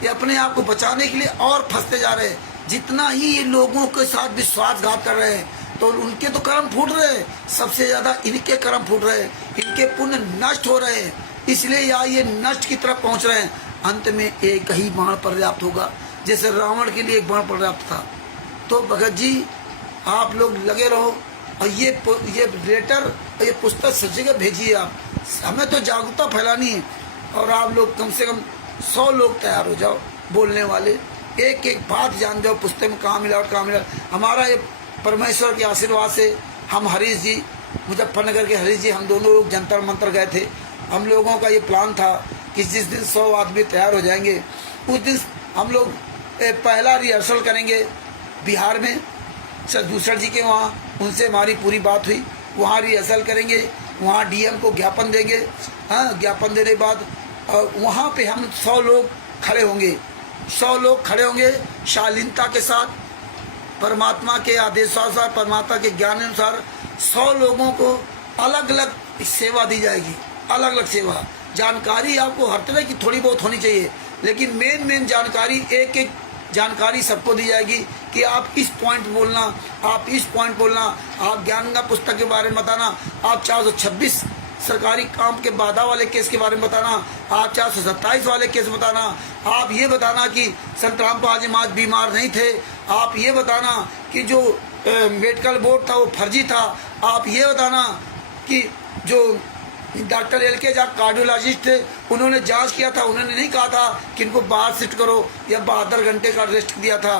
ये अपने आप को बचाने के लिए और फंसते जा रहे हैं। जितना ही ये लोगों के साथ विश्वासघात कर रहे हैं तो उनके तो कर्म फूट रहे हैं, सबसे ज्यादा इनके कर्म फूट रहे हैं, इनके पुण्य नष्ट हो रहे हैं, इसलिए या ये नष्ट की तरफ पहुंच रहे हैं। अंत में एक ही बाण पर्याप्त होगा, जैसे रावण के लिए एक बाण पर्याप्त था। तो भगत जी आप लोग लगे रहो और ये लेटर, ये पुस्तक सब जगह भेजिए आप, हमें तो जागरूकता फैलानी है। और आप लोग कम से कम 100 लोग तैयार हो जाओ बोलने वाले, एक एक बात जान जाओ पुस्तक में कहाँ मिला और कहाँ मिला। हमारा ये परमेश्वर के आशीर्वाद से हम हरीश जी, मुजफ्फरनगर के हरीश जी, हम दोनों लोग जंतर मंतर गए थे। हम लोगों का ये प्लान था कि जिस दिन 100 आदमी तैयार हो जाएंगे उस दिन हम लोग पहला रिहर्सल करेंगे बिहार में, दूसरा जी के वहाँ, उनसे हमारी पूरी बात हुई, वहाँ रिहर्सल करेंगे, वहाँ डीएम को ज्ञापन देंगे। हाँ, ज्ञापन देने के बाद वहाँ पे हम 100 लोग खड़े होंगे, 100 लोग खड़े होंगे शालीनता के साथ, परमात्मा के आदेशानुसार, परमात्मा के ज्ञान अनुसार 100 लोगों को अलग अलग सेवा दी जाएगी, अलग अलग सेवा। जानकारी आपको हर तरह की थोड़ी बहुत होनी चाहिए, लेकिन मेन जानकारी, एक एक जानकारी सबको दी जाएगी कि आप इस पॉइंट बोलना, आप इस पॉइंट बोलना, आप ज्ञानगंगा पुस्तक के बारे में बताना, आप 426 सरकारी काम के बाधा वाले केस के बारे में बताना, आप 427 वाले केस बताना, आप ये बताना कि संत रामपाल जी महाराज बीमार नहीं थे, आप ये बताना कि जो मेडिकल बोर्ड था वो फर्जी था, आप ये बताना कि जो डॉक्टर LK झा कार्डियोलॉजिस्ट थे, उन्होंने जांच किया था, उन्होंने नहीं कहा था कि इनको बाहर शिफ्ट करो या 72 घंटे का रेस्ट दिया था।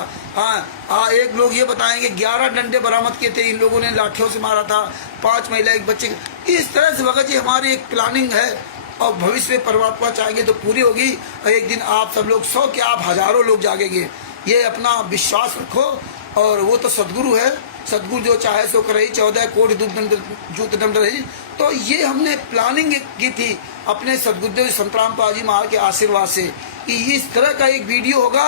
एक लोग ये बताएंगे 11 डंडे बरामद किए थे, इन लोगों ने लाठियों से मारा था, 5 महिला एक बच्चे। इस तरह से भगत जी हमारी एक प्लानिंग है और भविष्य में परमात्मा चाहेंगे तो पूरी होगी। और एक दिन आप सब लोग 100 के आप हजारों लोग जागेंगे, ये अपना विश्वास रखो। और वो तो सदगुरु है, सदगुरु जो चाहे सो करे, 14 कोटि जूत दंड रही। तो ये हमने प्लानिंग की थी अपने सदगुरुदेव संतराम पाजी महाराज के आशीर्वाद से कि इस तरह का एक वीडियो होगा,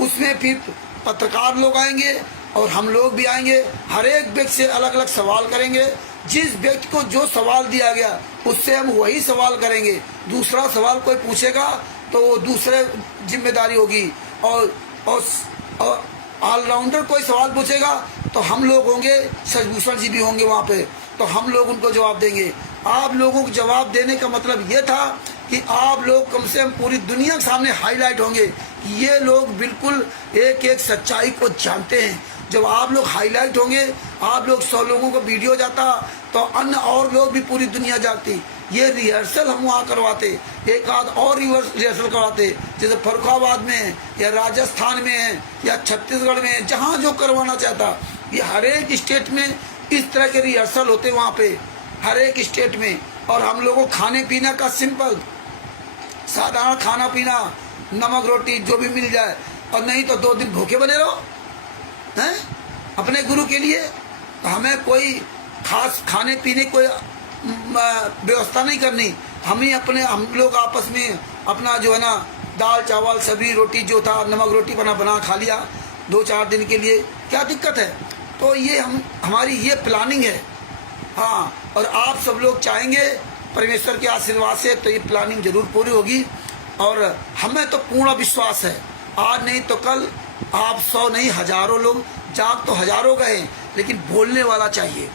उसमें फिर पत्रकार लोग आएंगे और हम लोग भी आएंगे, हर एक व्यक्ति से अलग अलग सवाल करेंगे। जिस व्यक्ति को जो सवाल दिया गया उससे हम वही सवाल करेंगे, दूसरा सवाल कोई पूछेगा तो वो दूसरे जिम्मेदारी होगी। और ऑलराउंडर कोई सवाल पूछेगा तो हम लोग होंगे, सजभूषण जी भी होंगे वहाँ पे, तो हम लोग उनको जवाब देंगे। आप लोगों को जवाब देने का मतलब ये था कि आप लोग कम से कम पूरी दुनिया के सामने हाईलाइट होंगे कि ये लोग बिल्कुल एक एक सच्चाई को जानते हैं। जब आप लोग हाईलाइट होंगे, आप लोग 100 लोगों को वीडियो जाता तो अन्य और लोग भी पूरी दुनिया जागती। ये रिहर्सल हम वहाँ करवाते, एक आध और रिहर्सल करवाते, जैसे फरुखाबाद में है या राजस्थान में है या छत्तीसगढ़ में है, जहाँ जो करवाना चाहता। ये हर एक स्टेट में इस तरह के रिहर्सल होते वहाँ पे, हर एक स्टेट में। और हम लोगों को खाने पीने का सिंपल साधारण खाना पीना, नमक रोटी जो भी मिल जाए, और नहीं तो 2 दिन भूखे बने रहो हैं अपने गुरु के लिए। तो हमें कोई खास खाने पीने कोई व्यवस्था नहीं करनी, हम लोग आपस में अपना जो है ना दाल चावल सब्जी रोटी जो था, नमक रोटी बना खा लिया 2-4 दिन के लिए, क्या दिक्कत है। तो ये हमारी ये प्लानिंग है। हाँ, और आप सब लोग चाहेंगे परमेश्वर के आशीर्वाद से तो ये प्लानिंग जरूर पूरी होगी। और हमें तो पूर्ण विश्वास है, आज नहीं तो कल आप 100 नहीं हजारों लोग, जाग तो हजारों गए, लेकिन बोलने वाला चाहिए।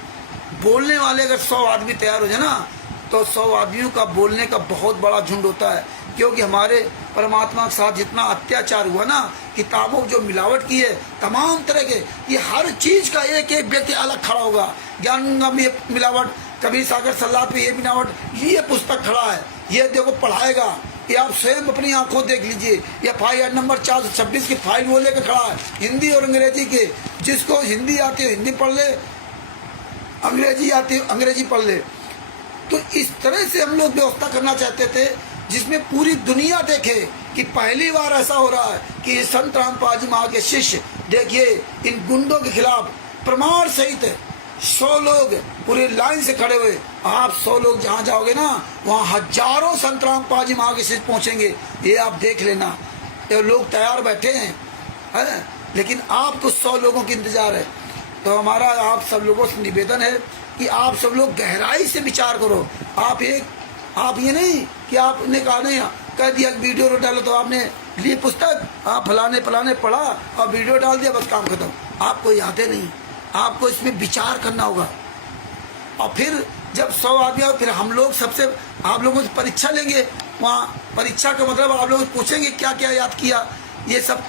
बोलने वाले अगर 100 आदमी तैयार हो जाए ना, तो 100 आदमियों का बोलने का बहुत बड़ा झुंड होता है। क्योंकि हमारे परमात्मा के साथ जितना अत्याचार हुआ ना, किताबों जो मिलावट की है तमाम तरह के, ये हर चीज का एक एक व्यक्ति अलग खड़ा होगा। ज्ञान गंगा में मिलावट, कबीर सागर सलाह पे ये मिलावट, ये पुस्तक खड़ा है, ये देखो पढ़ाएगा, ये आप स्वयं अपनी आंखों देख लीजिए। ये FIR नंबर 426 की फाइल वो लेकर खड़ा है, हिंदी और अंग्रेजी के। जिसको हिंदी आती है हिंदी पढ़ ले, अंग्रेजी आती है अंग्रेजी पढ़ ले। तो इस तरह से हम लोग व्यवस्था करना चाहते थे जिसमें पूरी दुनिया देखे कि पहली बार ऐसा हो रहा है कि संत रामपाल जी महाराज के शिष्य, देखिए इन गुंडों के खिलाफ प्रमाण सहित 100 लोग पूरे लाइन से खड़े हुए। आप 100 लोग जहाँ जाओगे ना, वहाँ हजारों संत रामपाल जी महाराज के शिष्य पहुँचेंगे, ये आप देख लेना। ये लोग तैयार बैठे हैं, लेकिन आपको 100 लोगों की इंतजार है। तो हमारा आप सब लोगों से निवेदन है कि आप सब लोग गहराई से विचार करो। आप ये नहीं कि आपने कहा नहीं कह दिया वीडियो डालो तो आपने ली पुस्तक, आप फलाने पढ़ा और वीडियो डाल दिया, बस काम खत्म। आपको यादें नहीं, आपको इसमें विचार करना होगा। और फिर जब 100 आदमी आओ, फिर हम लोग सबसे आप लोगों से परीक्षा लेंगे। वहाँ परीक्षा का मतलब आप लोग पूछेंगे क्या क्या याद किया, ये सब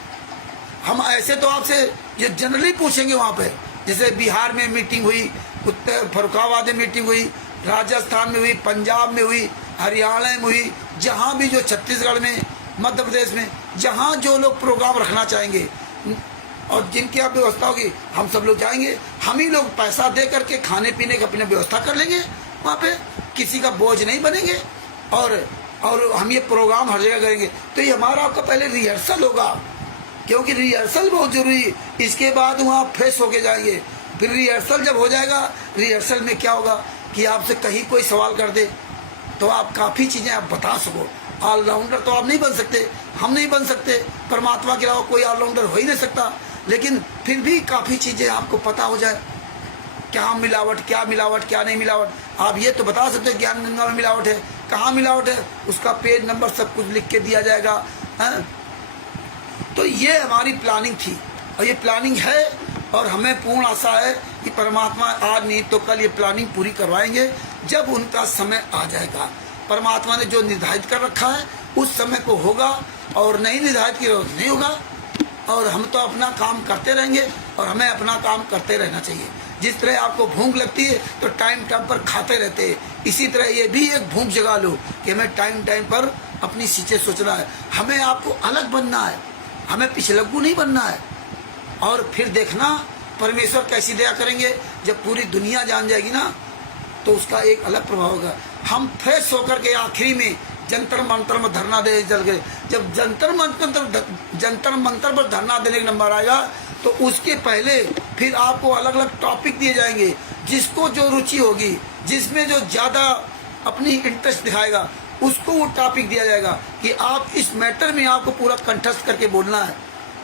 हम ऐसे तो आपसे ये जनरली पूछेंगे। वहाँ पे जैसे बिहार में मीटिंग हुई, उत्तर फरुखाबाद में मीटिंग हुई, राजस्थान में हुई, पंजाब में हुई, हरियाणा में हुई, जहाँ भी जो छत्तीसगढ़ में, मध्य प्रदेश में, जहाँ जो लोग प्रोग्राम रखना चाहेंगे और जिनकी आप व्यवस्था होगी, हम सब लोग जाएंगे। हम ही लोग पैसा दे करके खाने पीने का अपनी व्यवस्था कर लेंगे वहाँ पे, किसी का बोझ नहीं बनेंगे। और हम ये प्रोग्राम हर जगह करेंगे। तो ये हमारा आपका पहले रिहर्सल होगा, क्योंकि रिहर्सल बहुत जरूरी है। इसके बाद वहाँ फ्रेश होके जाएंगे। फिर रिहर्सल जब हो जाएगा, रिहर्सल में क्या होगा कि आपसे कहीं कोई सवाल कर दे तो आप काफ़ी चीज़ें आप बता सको। ऑलराउंडर तो आप नहीं बन सकते, हम नहीं बन सकते, परमात्मा के अलावा कोई ऑलराउंडर हो ही नहीं सकता, लेकिन फिर भी काफ़ी चीज़ें आपको पता हो जाए, क्या मिलावट क्या नहीं मिलावट। आप ये तो बता सकते हैं ज्ञान गंगा में मिलावट है, कहाँ मिलावट है, उसका पेज नंबर सब कुछ लिख के दिया जाएगा। तो ये हमारी प्लानिंग थी और ये प्लानिंग है, और हमें पूर्ण आशा है कि परमात्मा आज नहीं तो कल ये प्लानिंग पूरी करवाएंगे जब उनका समय आ जाएगा। परमात्मा ने जो निर्धारित कर रखा है उस समय को होगा, और नहीं निर्धारित की नहीं होगा। और हम तो अपना काम करते रहेंगे और हमें अपना काम करते रहना चाहिए। जिस तरह आपको भूख लगती है तो टाइम टाइम पर खाते रहते हैं, इसी तरह ये भी एक भूख जगा लो कि हमें टाइम टाइम पर अपनी चीज़ें सोचना है। हमें आपको अलग बनना है, हमें पिछलग्गू नहीं बनना है। और फिर देखना परमेश्वर कैसी दया करेंगे, जब पूरी दुनिया जान जाएगी ना तो उसका एक अलग प्रभाव होगा। हम फ्रेश होकर के आखिरी में जंतर मंतर में धरना दे चल गए, जब जंतर मंतर पर धरना देने का नंबर आएगा तो उसके पहले फिर आपको अलग अलग टॉपिक दिए जाएंगे, जिसको जो रुचि होगी, जिसमें जो ज़्यादा अपनी इंटरेस्ट दिखाएगा उसको वो टॉपिक दिया जाएगा कि आप इस मैटर में आपको पूरा कंठस्थ करके बोलना है।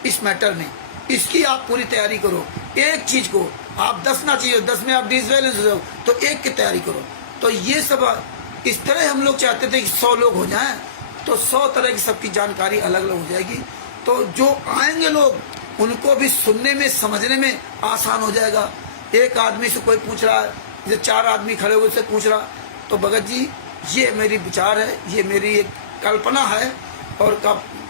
इस मैटर में इसकी आप पूरी तैयारी करो। एक चीज़ को आप 10 ना चाहिए, 10 में आप डिसबैलेंस हो जाओ तो एक की तैयारी करो। तो ये सब इस तरह हम लोग चाहते थे कि 100 लोग हो जाएं तो 100 तरह की सबकी जानकारी अलग अलग हो जाएगी। तो जो आएंगे लोग उनको भी सुनने में समझने में आसान हो जाएगा। एक आदमी से कोई पूछ रहा है, जैसे 4 आदमी खड़े हुए उससे पूछ रहा, तो भगत जी ये मेरी विचार है, ये मेरी एक कल्पना है, और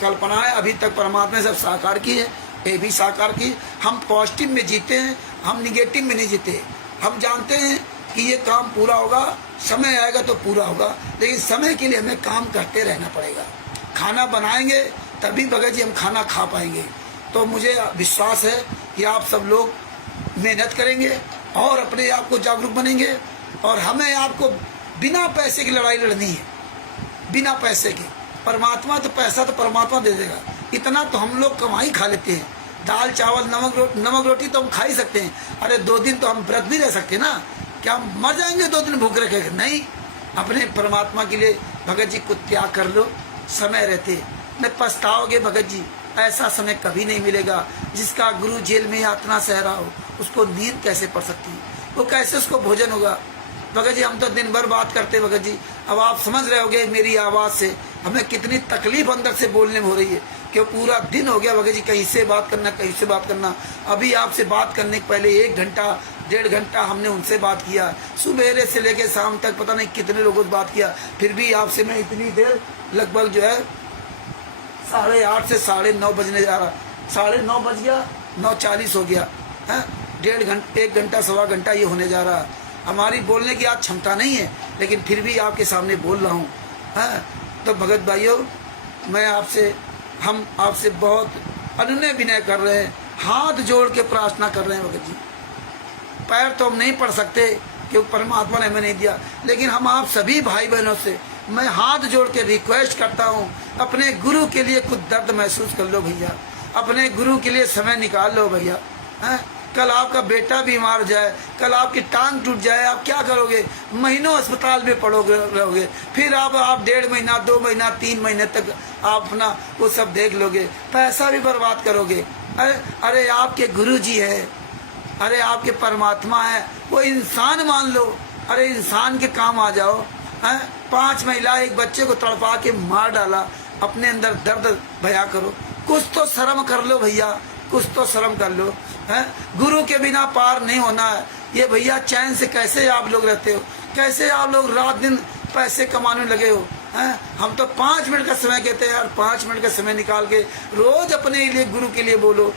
कल्पना है अभी तक परमात्मा ने सब साकार की है, ये भी साकार की। हम पॉजिटिव में जीते हैं, हम निगेटिव में नहीं जीते। हम जानते हैं कि ये काम पूरा होगा, समय आएगा तो पूरा होगा, लेकिन समय के लिए हमें काम करते रहना पड़ेगा। खाना बनाएंगे तभी भगत जी हम खाना खा पाएंगे। तो मुझे विश्वास है कि आप सब लोग मेहनत करेंगे और अपने आप को जागरूक बनेंगे, और हमें आपको बिना पैसे की लड़ाई लड़नी है, बिना पैसे की। परमात्मा तो पैसा तो परमात्मा दे देगा, इतना तो हम लोग कमाई खा लेते हैं। दाल चावल नमक रोटी तो हम खा ही सकते हैं। अरे 2 दिन तो हम व्रत भी रह सकते हैं ना, क्या हम मर जाएंगे 2 दिन भूख रखे? नहीं, अपने परमात्मा के लिए भगत जी को त्याग कर लो समय रहते। न पछताओगे भगत जी, ऐसा समय कभी नहीं मिलेगा। जिसका गुरु जेल में यातना सह रहा हो उसको नींद कैसे पड़ सकती है, वो कैसे उसको भोजन होगा? भगत जी हम तो दिन भर बात करते भगत जी, अब आप समझ रहे होगे मेरी आवाज़ से हमें कितनी तकलीफ अंदर से बोलने में हो रही है, कि पूरा दिन हो गया भगत जी कहीं से बात करना, कहीं से बात करना। अभी आपसे बात करने के पहले 1 घंटा 1.5 घंटा हमने उनसे बात किया, सुबह से लेकर शाम तक पता नहीं कितने लोगों से बात किया। फिर भी आपसे मैं इतनी देर लगभग जो है 8:30 से 9:30 बजने जा रहा, 9:30 बज गया, 9:40 हो गया है, 1 घंटा सवा घंटा ये होने जा रहा। हमारी बोलने की आज क्षमता नहीं है, लेकिन फिर भी आपके सामने बोल रहा हूँ। तो भगत भाइयों, हम आपसे बहुत अनुनय विनय कर रहे हैं, हाथ जोड़ के प्रार्थना कर रहे हैं भगत जी। पैर तो हम नहीं पढ़ सकते क्योंकि परमात्मा ने हमें नहीं दिया, लेकिन हम आप सभी भाई बहनों से मैं हाथ जोड़ के रिक्वेस्ट करता हूँ, अपने गुरु के लिए कुछ दर्द महसूस कर लो भैया, अपने गुरु के लिए समय निकाल लो भैया। कल आपका बेटा बीमार जाए, कल आपकी टांग टूट जाए, आप क्या करोगे? महीनों अस्पताल में पड़ोगे रहोगे, फिर आप 1.5 महीना 2 महीना 3 महीने तक आप अपना वो सब देख लोगे, पैसा भी बर्बाद करोगे। अरे आपके गुरु जी है, अरे आपके परमात्मा है, वो इंसान मान लो, अरे इंसान के काम आ जाओ। 5 महिला एक बच्चे को तड़पा के मार डाला, अपने अंदर दर्द भया करो, कुछ तो शर्म कर लो भैया, कुछ तो शर्म कर लो। गुरु के बिना पार नहीं होना है। ये भैया चैन से कैसे आप लोग रहते हो, कैसे आप लोग रात दिन पैसे कमाने लगे हो? हम तो 5 मिनट का समय कहते हैं यार, 5 मिनट का समय निकाल के रोज अपने लिए गुरु के लिए बोलो।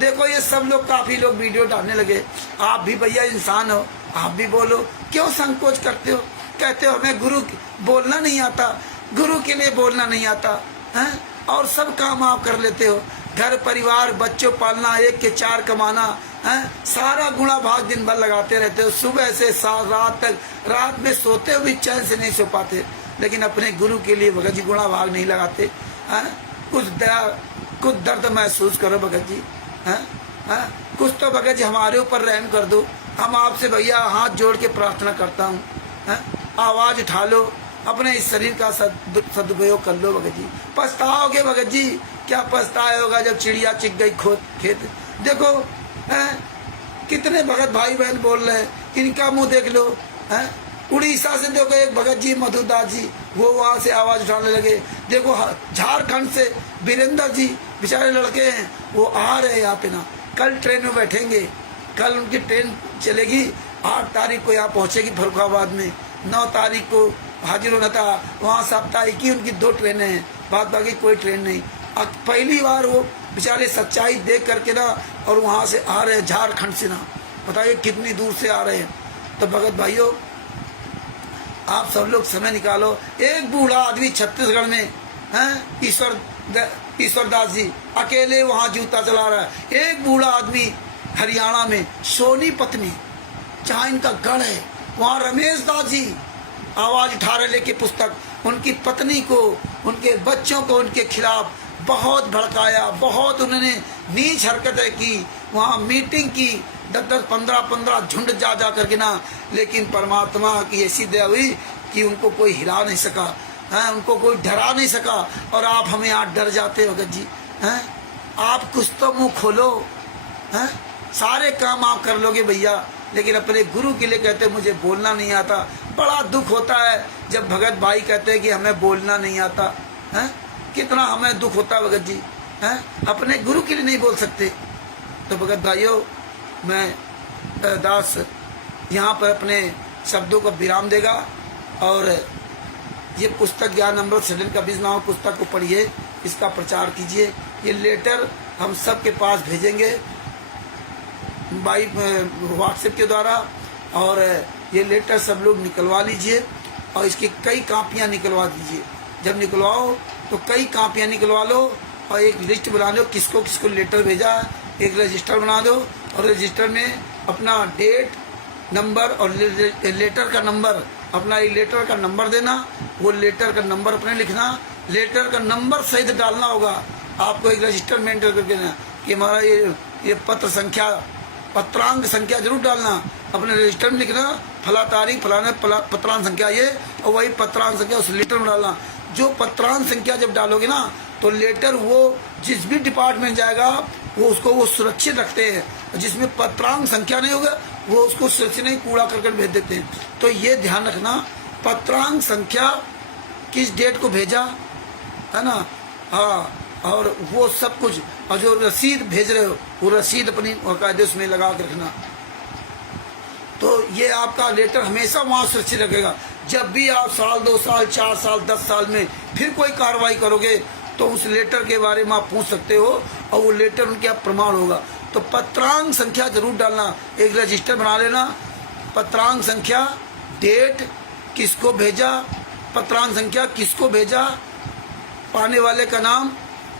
देखो ये सब लोग, काफी लोग वीडियो डालने लगे, आप भी भैया इंसान हो, आप भी बोलो, क्यों संकोच करते हो? कहते हो हमें गुरु बोलना नहीं आता, गुरु के लिए बोलना नहीं आता, और सब काम आप कर लेते हो। घर परिवार बच्चों पालना, 1 के 4 कमाना, सारा गुणा भाग दिन भर लगाते रहते हो, सुबह से रात तक, रात में सोते हुए चैन से नहीं सो पाते, लेकिन अपने गुरु के लिए भगत जी गुणा भाग नहीं लगाते। कुछ दया, कुछ दर्द महसूस करो भगत जी। कुछ तो भगत जी हमारे ऊपर रहम कर दो। हम आपसे भैया हाथ जोड़ के प्रार्थना करता हूँ, आवाज उठा लो, अपने इस शरीर का सदुपयोग कर लो भगत जी। पछताओगे भगत जी, क्या पछताए होगा जब चिड़िया चिक गई खेत। देखो कितने भगत भाई बहन बोल रहे हैं, इनका मुंह देख लो। उड़ीसा से देखो एक भगत जी मधुदास जी, वो वहाँ से आवाज उठाने लगे। देखो झारखंड से वीरेंद्र जी, बेचारे लड़के हैं, वो आ रहे हैं यहाँ पे ना, कल ट्रेन में बैठेंगे, कल उनकी ट्रेन चलेगी, 8 तारीख को यहाँ पहुँचेगी फर्रुखाबाद में, 9 तारीख को हाजिर होना था, वहाँ साप्ताहिक की उनकी 2 ट्रेनें हैं, बाद बाकी कोई ट्रेन नहीं। पहली बार वो बेचारे सच्चाई देख करके ना, और वहाँ से आ रहे हैं झारखंड से ना, बताइए कितनी दूर से आ रहे हैं। तो भगत भाइयों, आप सब लोग समय निकालो। एक बूढ़ा आदमी छत्तीसगढ़ में हैं, ईश्वर दास जी अकेले वहाँ जूता चला रहा है। एक बूढ़ा आदमी हरियाणा में सोनीपत में, जहाँ इनका गढ़ है, वहाँ रमेश दास जी आवाज उठा रहे लेके पुस्तक, उनकी पत्नी को, उनके बच्चों को उनके खिलाफ बहुत भड़काया, बहुत उन्होंने नीच हरकतें की, वहाँ मीटिंग की 10-10, 15-15 झुंड जा जा करके ना। लेकिन परमात्मा की ऐसी दया हुई कि उनको कोई हिला नहीं सका, हैं, उनको कोई डरा नहीं सका। और आप हमें यहाँ डर जाते हो भगत जी, हैं? आप कुछ तो मुँह खोलो, हैं? सारे काम आप कर लोगे भैया, लेकिन अपने गुरु के लिए कहते मुझे बोलना नहीं आता। बड़ा दुख होता है जब भगत भाई कहते हैं कि हमें बोलना नहीं आता, हैं? कितना हमें दुख होता है भगत जी, हैं? अपने गुरु के लिए नहीं बोल सकते। तो भगत भाइयों, मैं दास यहाँ पर अपने शब्दों को विराम देगा। और ये पुस्तक ज्ञान अमृत सदन का बीज नाम पुस्तक को पढ़िए, इसका प्रचार कीजिए। ये लेटर हम सब के पास भेजेंगे बाई व्हाट्सएप के द्वारा, और ये लेटर सब लोग निकलवा लीजिए और इसकी कई कापियाँ निकलवा दीजिए। जब निकलवाओ तो कई कापियाँ निकलवा लो और एक लिस्ट बना लो किसको किसको लेटर भेजा, एक रजिस्टर बना दो और रजिस्टर में अपना डेट, नंबर और लेटर का नंबर, अपना लेटर का नंबर देना, वो लेटर का नंबर अपने लिखना, लेटर का नंबर सहित डालना होगा। आपको एक रजिस्टर में एंटर करके देना कि हमारा ये पत्र संख्या, पत्रांक संख्या जरूर डालना, अपने रजिस्टर में लिखना फला तारीख फलाने पत्रांक संख्या ये, और वही पत्रांक संख्या उस लेटर में डालना। जो पत्रांक संख्या जब डालोगे ना तो लेटर वो जिस भी डिपार्टमेंट जाएगा वो उसको वो सुरक्षित रखते हैं। जिसमें पत्रांक संख्या नहीं होगा वो उसको सुरक्षित नहीं, कूड़ा करके भेज देते हैं। तो ये ध्यान रखना, पत्रांक संख्या, किस डेट को भेजा, है ना, हाँ, और वो सब कुछ, और जो रसीद भेज रहे हो वो रसीद अपनी बाकायदे उसमें लगा के रखना। तो ये आपका लेटर हमेशा वहाँ सुरक्षित रखेगा। जब भी आप साल 2 साल 4 साल 10 साल में फिर कोई कार्रवाई करोगे तो उस लेटर के बारे में आप पूछ सकते हो और वो लेटर उनके आप प्रमाण होगा। तो पत्रांक संख्या जरूर डालना, एक रजिस्टर बना लेना, पत्रांक संख्या, डेट, किसको भेजा, पत्रांक संख्या किसको भेजा, पाने वाले का नाम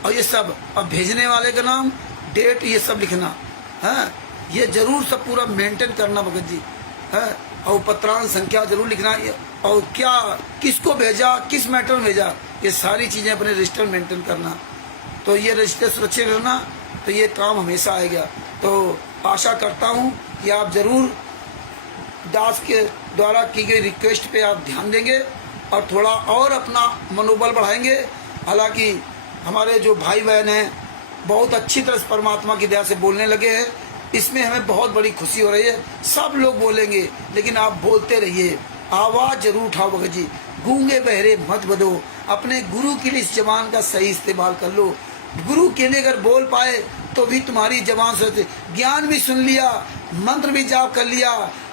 और ये सब, और भेजने वाले का नाम, डेट, ये सब लिखना है। ये जरूर सब पूरा मेंटेन करना भगत जी, है। और पत्रांक संख्या जरूर लिखना, और क्या किसको भेजा, किस मैटर में भेजा, ये सारी चीज़ें अपने रजिस्टर मेंटेन करना। तो ये रजिस्टर सुरक्षित रहना, तो ये काम हमेशा आएगा। तो आशा करता हूँ कि आप जरूर दास के द्वारा की गई रिक्वेस्ट पे आप ध्यान देंगे और थोड़ा और अपना मनोबल बढ़ाएंगे। हालांकि हमारे जो भाई बहन हैं बहुत अच्छी तरह से परमात्मा की दया से बोलने लगे हैं, इसमें हमें बहुत बड़ी खुशी हो रही है। सब लोग बोलेंगे लेकिन आप बोलते रहिए, आवाज़ जरूर उठाओ भगत जी, गूंगे बहरे मत बदो। अपने गुरु के लिए इस जबान का सही इस्तेमाल कर लो। गुरु के लिए अगर बोल पाए तो भी तुम्हारी जबान से ज्ञान भी सुन लिया, मंत्र भी जाप कर लिया,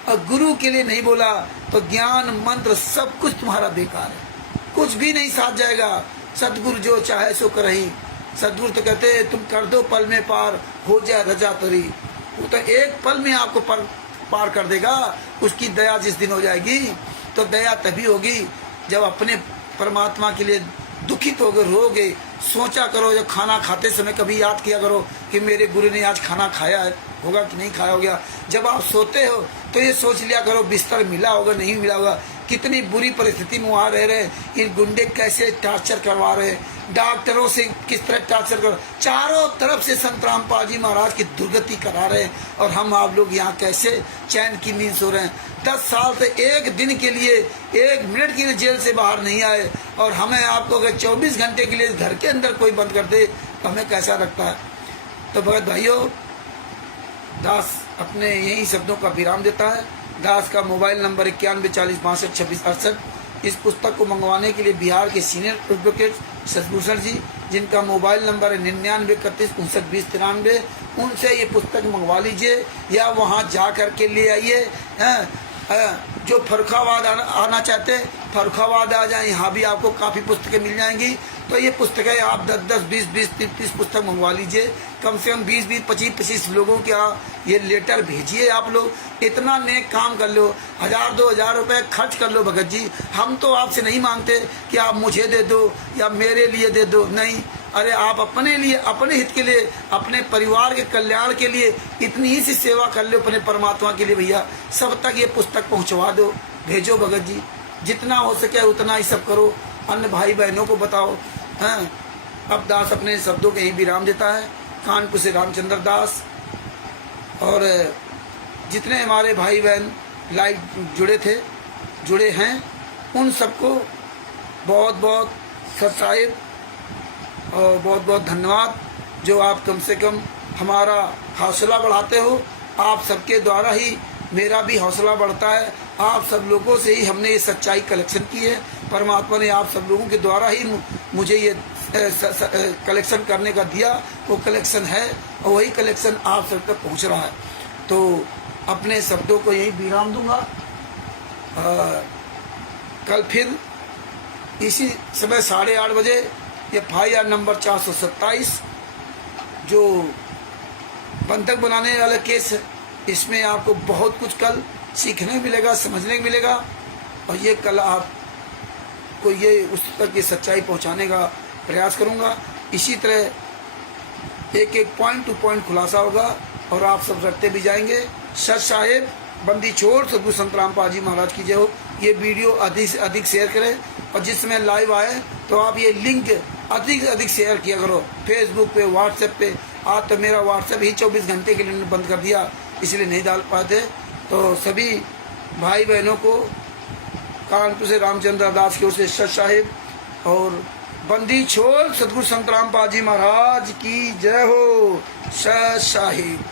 और गुरु के लिए नहीं बोला तो ज्ञान मंत्र सब कुछ तुम्हारा बेकार है, कुछ भी नहीं साथ जाएगा। सतगुरु जो चाहे सो करही, सतगुरु तो कहते हैं तुम कर दो पल में पार, हो जाए रजा तरी। वो तो एक पल में आपको पार कर देगा। उसकी दया जिस दिन हो जाएगी तो दया तभी होगी जब अपने परमात्मा के लिए दुखित होगे, रोगे। सोचा करो, जब खाना खाते समय कभी याद किया करो कि मेरे गुरु ने आज खाना खाया होगा कि नहीं खाया होगा। जब आप सोते हो तो ये सोच लिया करो बिस्तर मिला होगा नहीं मिला होगा, कितनी बुरी परिस्थिति में वहाँ रह रहे हैं, इन गुंडे कैसे टार्चर करवा रहे हैं, डॉक्टरों से किस तरह टार्चर कर, चारों तरफ से संत रामपाल जी महाराज की दुर्गति करा रहे हैं, और हम आप लोग यहाँ कैसे चैन की नींद सो रहे हैं। 10 साल से एक दिन के लिए, 1 मिनट के लिए जेल से बाहर नहीं आए, और हमें आपको अगर 24 घंटे के लिए घर के अंदर कोई बंद कर दे तो हमें कैसा लगता है। तो भगत भाइयों, दास अपने यही शब्दों का विराम देता है। दास का मोबाइल नंबर 91 62 65 26 68। इस पुस्तक को मंगवाने के लिए बिहार के सीनियर एडवोकेट शशिभूषण जी, जिनका मोबाइल नंबर है 99 31 59 20 93, उनसे ये पुस्तक मंगवा लीजिए या वहाँ जा कर के ले आइए। जो फर्रुखाबाद आना चाहते हैं फर्रुखाबाद आ जाए, यहाँ भी आपको काफ़ी पुस्तकें मिल जाएंगी। तो ये पुस्तकें आप 10-10, 20-20, 30-30 पुस्तक मंगवा लीजिए, कम से कम 20-20, 25-25 लोगों के ये लेटर भेजिए। आप लोग इतना नेक काम कर लो, 1000-2000 रुपए खर्च कर लो भगत जी। हम तो आपसे नहीं मांगते कि आप मुझे दे दो या मेरे लिए दे दो, नहीं, अरे आप अपने लिए, अपने हित के लिए, अपने परिवार के कल्याण के लिए इतनी ही सी सेवा कर लो अपने परमात्मा के लिए भैया। सब तक ये पुस्तक पहुंचवा दो, भेजो भगत जी, जितना हो सके उतना ही सब करो, अन्य भाई बहनों को बताओ। हैं, अब दास अपने शब्दों के यही विराम देता है। कानपुर से रामचंद्र दास, और जितने हमारे भाई बहन लाइव जुड़े हैं, उन सबको बहुत बहुत सर साहिब और बहुत बहुत धन्यवाद, जो आप कम से कम हमारा हौसला बढ़ाते हो। आप सबके द्वारा ही मेरा भी हौसला बढ़ता है। आप सब लोगों से ही हमने ये सच्चाई कलेक्शन की है। परमात्मा ने आप सब लोगों के द्वारा ही मुझे ये कलेक्शन करने का दिया, वो कलेक्शन है और वही कलेक्शन आप सब तक पहुंच रहा है। तो अपने शब्दों को यही विराम दूंगा। कल फिर इसी समय 8:30 बजे FIR नंबर 427 जो बंधक बनाने वाला केस है, इसमें आपको बहुत कुछ कल सीखने मिलेगा, समझने मिलेगा, और ये कल आपको ये उस तक की सच्चाई पहुंचाने का प्रयास करूंगा। इसी तरह एक एक पॉइंट टू पॉइंट खुलासा होगा और आप सब रखते भी जाएंगे। सच साहेब बंदी छोड़ सदगुरु संत रामपाल जी महाराज की जय हो। ये वीडियो अधिक से अधिक शेयर करें, और जिस समय लाइव आए तो आप ये लिंक अधिक से अधिक शेयर किया करो, फेसबुक पे, व्हाट्सएप पे। आज तो मेरा व्हाट्सएप ही 24 घंटे के लिए बंद कर दिया, इसलिए नहीं डाल पाते। तो सभी भाई बहनों को कानपुर से रामचंद्र दास की ओर से सच साहिब और बंदी छोड़ सदगुरु संत रामपाल जी महाराज की जय हो। सच साहिब।